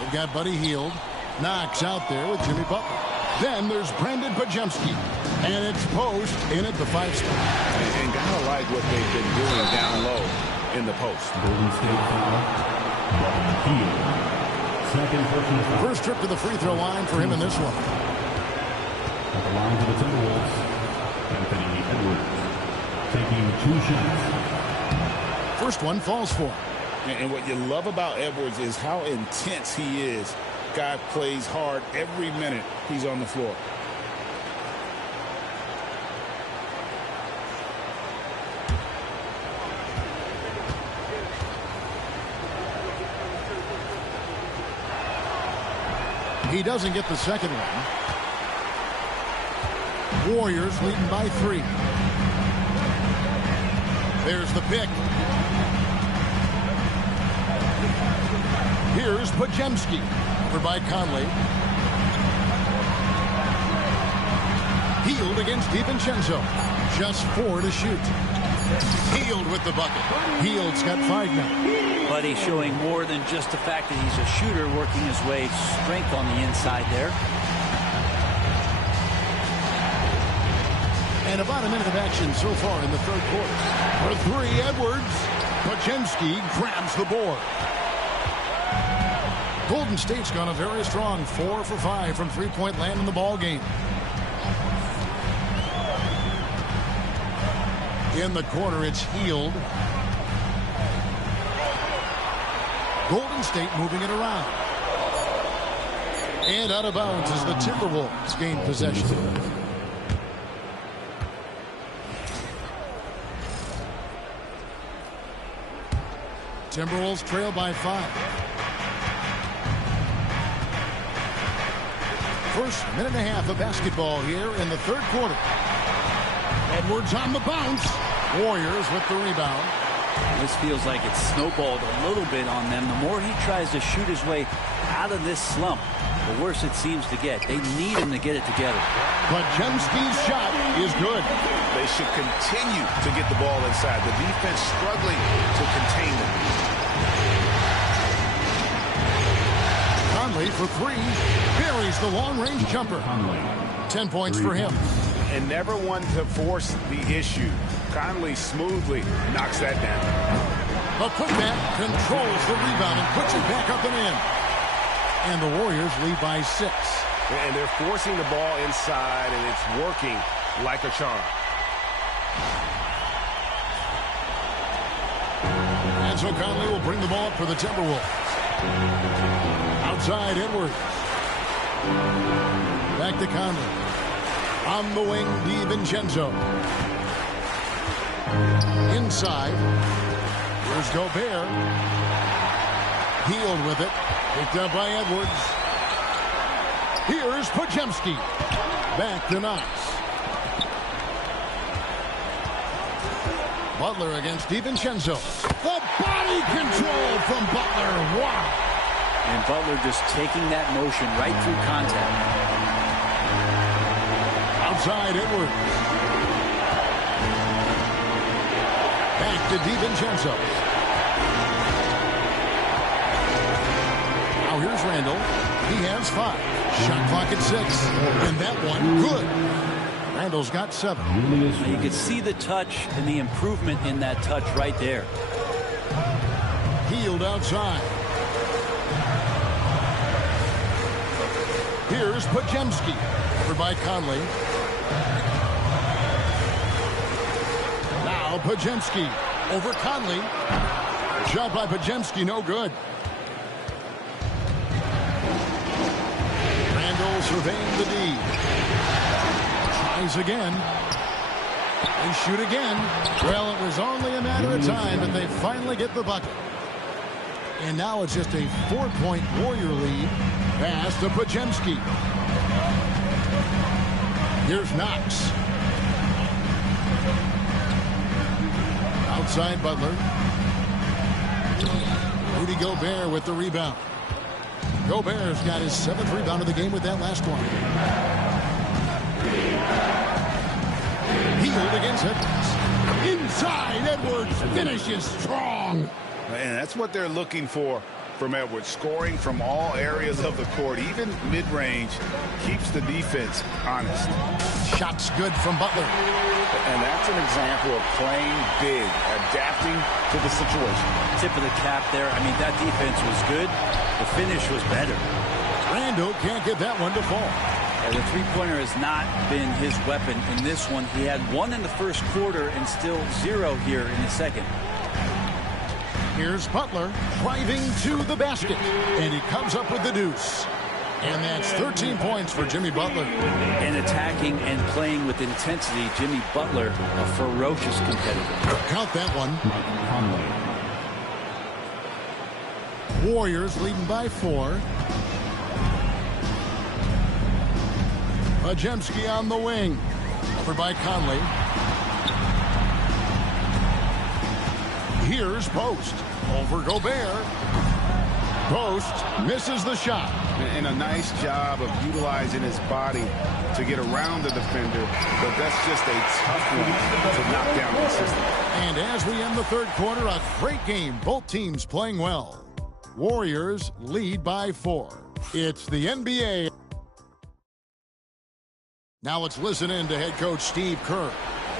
They've got Buddy Hield. Knox out there with Jimmy Butler. Then there's Brandon Podziemski. And it's Post in at the 5 spot. And gotta like what they've been doing down low in the post. Golden State foul. Hield. Second personal foul. First trip to the free throw line for him in this one. At the line for the Timberwolves, Anthony Edwards taking 2 shots. First one falls for him. And what you love about Edwards is how intense he is. Guy plays hard every minute he's on the floor. He doesn't get the second one. Warriors leading by 3. There's the pick. Here's Podziemski. Over by Conley. Hield against DiVincenzo. Just 4 to shoot. Hield with the bucket. Hield's got 5 now. But he's showing more than just the fact that he's a shooter, working his way strength on the inside there. And about a minute of action so far in the 3rd quarter. For 3, Edwards. Podziemski grabs the board. Golden State's gone a very strong 4 for 5 from 3-point land in the ball game. In the corner, it's Hield. Golden State moving it around. And out of bounds as the Timberwolves gain possession. Timberwolves trail by 5. First minute and a half of basketball here in the 3rd quarter. Edwards on the bounce. Warriors with the rebound. This feels like it's snowballed a little bit on them. The more he tries to shoot his way out of this slump, the worse it seems to get. They need him to get it together. But Podziemski's shot is good. They should continue to get the ball inside. The defense struggling to contain them. Conley for 3. Buries the long-range jumper. 10 points for him. And never one to force the issue. Conley smoothly knocks that down. A putback controls the rebound and puts it back up and in. And the Warriors lead by 6. And they're forcing the ball inside, and it's working like a charm. And so Conley will bring the ball up for the Timberwolves. Outside, Edwards. Back to Conley. On the wing, DiVincenzo. Inside. Here's Gobert. Healed with it. Picked up by Edwards. Here's Podziemski. Back to Knox. Butler against DiVincenzo. The body control from Butler. Wow. And Butler just taking that motion right through contact. Outside Edwards. Back to DiVincenzo. Now here's Randall. He has 5. Shot clock at 6. And that one good. Randall's got 7. You can see the touch and the improvement in that touch right there. Healed outside. Here's Podziemski. Over by Conley. Now Podziemski over Conley. Shot by Podziemski, no good. Randall surveying the D. Tries again. They shoot again. Well, it was only a matter of time, but they finally get the bucket. And now it's just a 4-point Warrior lead. Pass to Podziemski. Here's Knox. Outside Butler. Rudy Gobert with the rebound. Gobert's got his 7th rebound of the game with that last one. Healed against Edwards. Inside, Edwards finishes strong. And that's what they're looking for from Edwards. Scoring from all areas of the court, even mid-range, keeps the defense honest. Shots good from Butler. And that's an example of playing big, adapting to the situation. Tip of the cap there. I mean, that defense was good. The finish was better. Randall can't get that one to fall. Yeah, the three-pointer has not been his weapon in this one. He had 1 in the first quarter and still 0 here in the second. Here's Butler driving to the basket. And he comes up with the deuce. And that's 13 points for Jimmy Butler. And attacking and playing with intensity, Jimmy Butler, a ferocious competitor. Count that one. Warriors leading by 4. Podziemski on the wing. Over by Conley. Here's Post. Over Gobert. Post misses the shot. And a nice job of utilizing his body to get around the defender, but that's just a tough one to knock down consistently. And as we end the third quarter, a great game. Both teams playing well. Warriors lead by 4. It's the NBA. Now let's listen in to head coach Steve Kerr.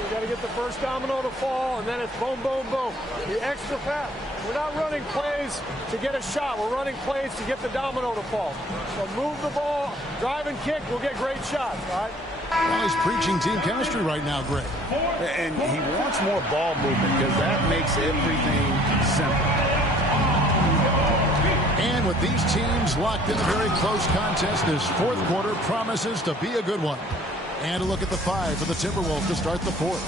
We got to get the first domino to fall, and then it's boom, boom, boom. The extra pass. We're not running plays to get a shot. We're running plays to get the domino to fall. So move the ball, drive and kick, we'll get great shots, all right? Well, he's preaching team chemistry right now, Greg. And he wants more ball movement because that makes everything simple. And with these teams locked in a very close contest, this fourth quarter promises to be a good one. And a look at the 5 for the Timberwolves to start the fourth.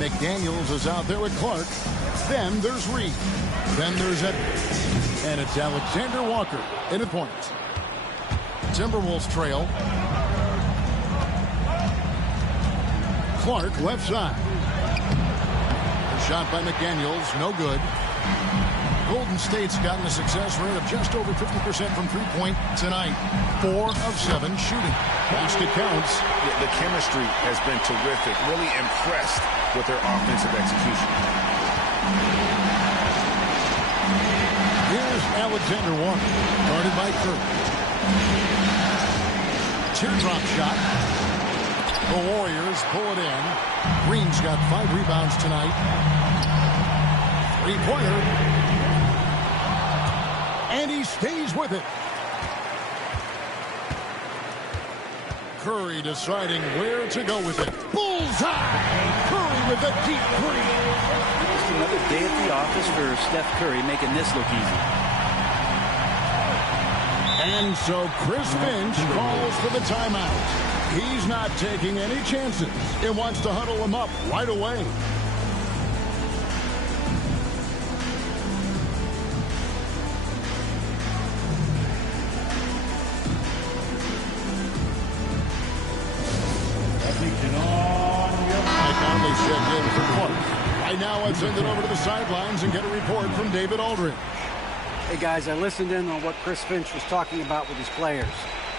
McDaniels is out there with Clark. Then there's Reed. Then there's Edwards. And it's Alexander Walker in a point. Timberwolves trail. Clark left side. A shot by McDaniels, no good. Golden State's gotten a success rate of just over 50% from three-point tonight. 4 of 7 shooting. Basket counts. The chemistry has been terrific. Really impressed with their offensive execution. Here's Alexander Walker, guarded by Kirk. Teardrop shot. The Warriors pull it in. Green's got 5 rebounds tonight. 3-pointer. And he stays with it. Curry deciding where to go with it. Bullseye! Curry with a deep three. Just another day at the office for Steph Curry, making this look easy. And so Chris Finch calls for the timeout. He's not taking any chances. He wants to huddle him up right away. Mike Conley's checked in for Clark. Right now, I'd send it over to the sidelines and get a report from David Aldridge. Hey, guys, I listened in on what Chris Finch was talking about with his players.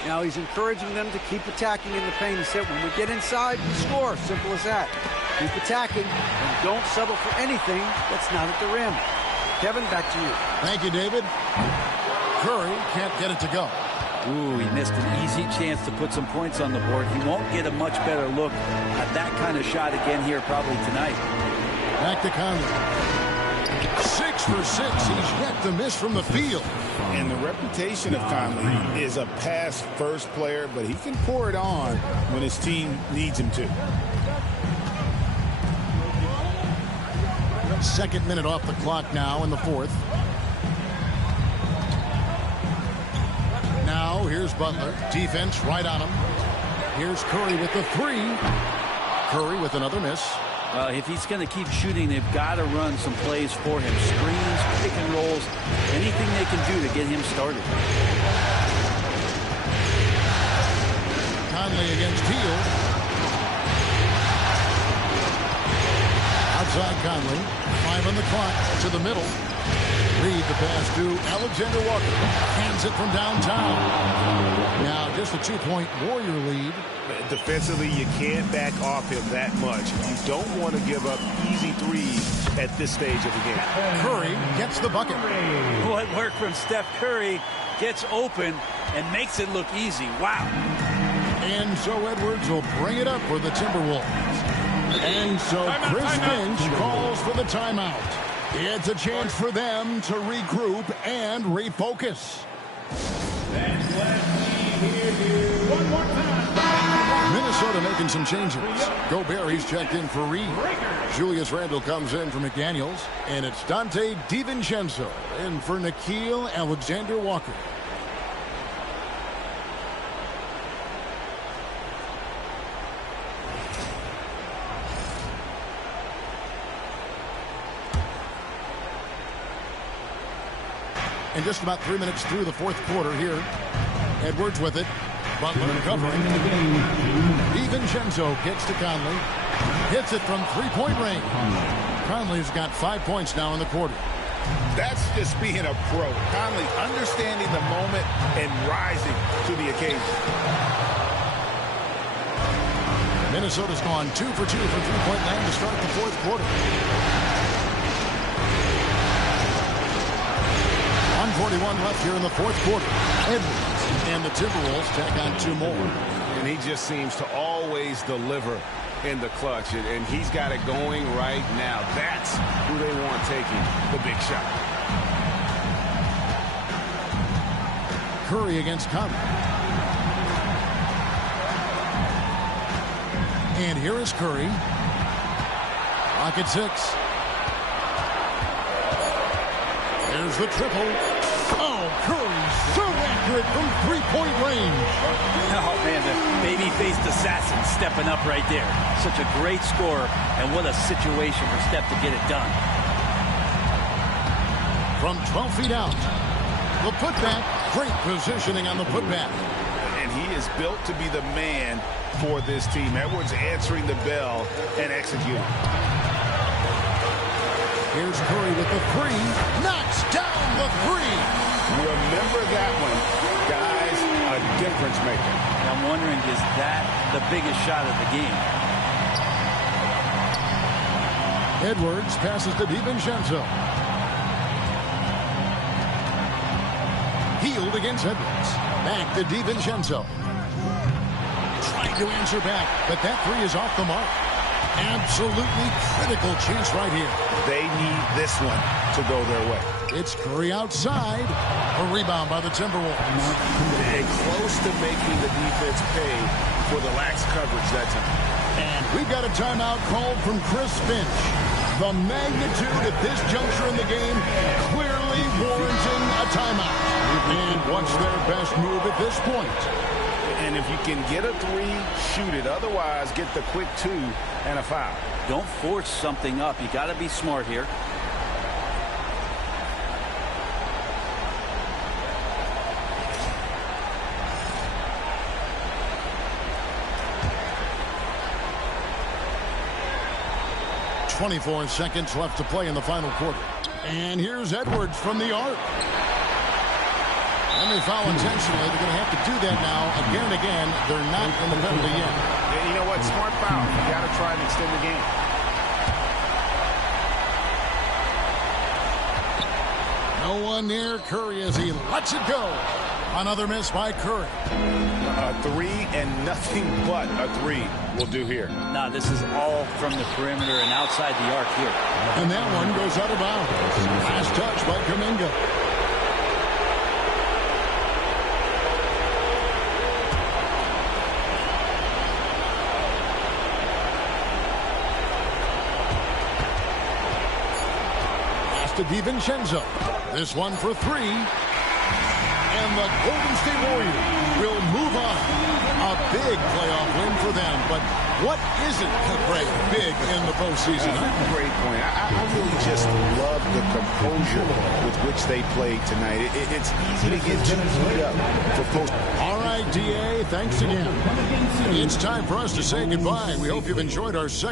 Now he's encouraging them to keep attacking in the paint. He said, when we get inside, we score. Simple as that. Keep attacking and don't settle for anything that's not at the rim. Kevin, back to you. Thank you, David. Curry can't get it to go. Ooh, he missed an easy chance to put some points on the board. He won't get a much better look at that kind of shot again here probably tonight. Back to Conley. 6 for 6. He's yet to miss from the field. And the reputation of Conley is a pass-first player, but he can pour it on when his team needs him to. Second minute off the clock now in the fourth. Now here's Butler. Defense right on him. Here's Curry with the three. Curry with another miss. If he's going to keep shooting, they've got to run some plays for him. Screens, pick and rolls, anything they can do to get him started. Conley against Hield. Outside Conley. 5 on the clock to the middle. Reed the pass to Alexander Walker. Hands it from downtown. Now just a 2-point Warrior lead. Defensively, you can't back off him that much. You don't want to give up easy threes at this stage of the game. Curry gets the bucket. What work from Steph Curry, gets open and makes it look easy. Wow. And so Edwards will bring it up for the Timberwolves. And so Chris Finch calls for the timeout. It's a chance for them to regroup and refocus. One more time. Minnesota making some changes. Gobert, he's checked in for Reed. Julius Randle comes in for McDaniels. And it's Dante DiVincenzo in for Nickeil Alexander-Walker. And just about 3 minutes through the fourth quarter here. Edwards with it. Butler covering. DiVincenzo gets to Conley. Hits it from three-point range. Conley's got 5 points now in the quarter. That's just being a pro. Conley understanding the moment and rising to the occasion. Minnesota's gone 2 for 2 from three-point land to start the fourth quarter. 141 left here in the fourth quarter. Edwards and the Timberwolves take on 2 more. And he just seems to always deliver in the clutch, and he's got it going right now. That's who they want taking the big shot. Curry against Conley. And here is Curry. Clock at 6. There's the triple. Oh, Curry so accurate from three-point range. Oh, man, the baby-faced assassin stepping up right there. Such a great scorer, and what a situation for Steph to get it done. From 12 feet out, the putback. Great positioning on the putback. And he is built to be the man for this team. Edwards answering the bell and executing. Here's Curry with the three. Knocks down the three. Remember that one. Guys, a difference maker. I'm wondering, is that the biggest shot of the game? Edwards passes to DiVincenzo. Hield against Edwards. Back to DiVincenzo. Trying to answer back, but that three is off the mark. Absolutely critical chance right here. They need this one to go their way. It's Curry outside. A rebound by the Timberwolves. And close to making the defense pay for the lax coverage that time. And we've got a timeout called from Chris Finch. The magnitude at this juncture in the game clearly warranting a timeout. And what's their best move at this point? And if you can get a three, shoot it. Otherwise, get the quick two and a foul. Don't force something up. You got to be smart here. .24 seconds left to play in the final quarter. And here's Edwards from the arc. And they foul intentionally. They're going to have to do that now again and again. They're not in the penalty yet. And you know what? Smart foul. You got to try to extend the game. No one near Curry as he lets it go. Another miss by Curry. A three and nothing but a three will do here. Nah, this is all from the perimeter and outside the arc here. And that one goes out of bounds. Last touch by Kuminga. To DiVincenzo. This one for three. And the Golden State Warriors will move on. A big playoff win for them. But what isn't big in the postseason? Great point. I really just love the composure with which they played tonight. It's easy to get too beat up for post. All right, DA, thanks again. It's time for us to say goodbye. We hope you've enjoyed our second.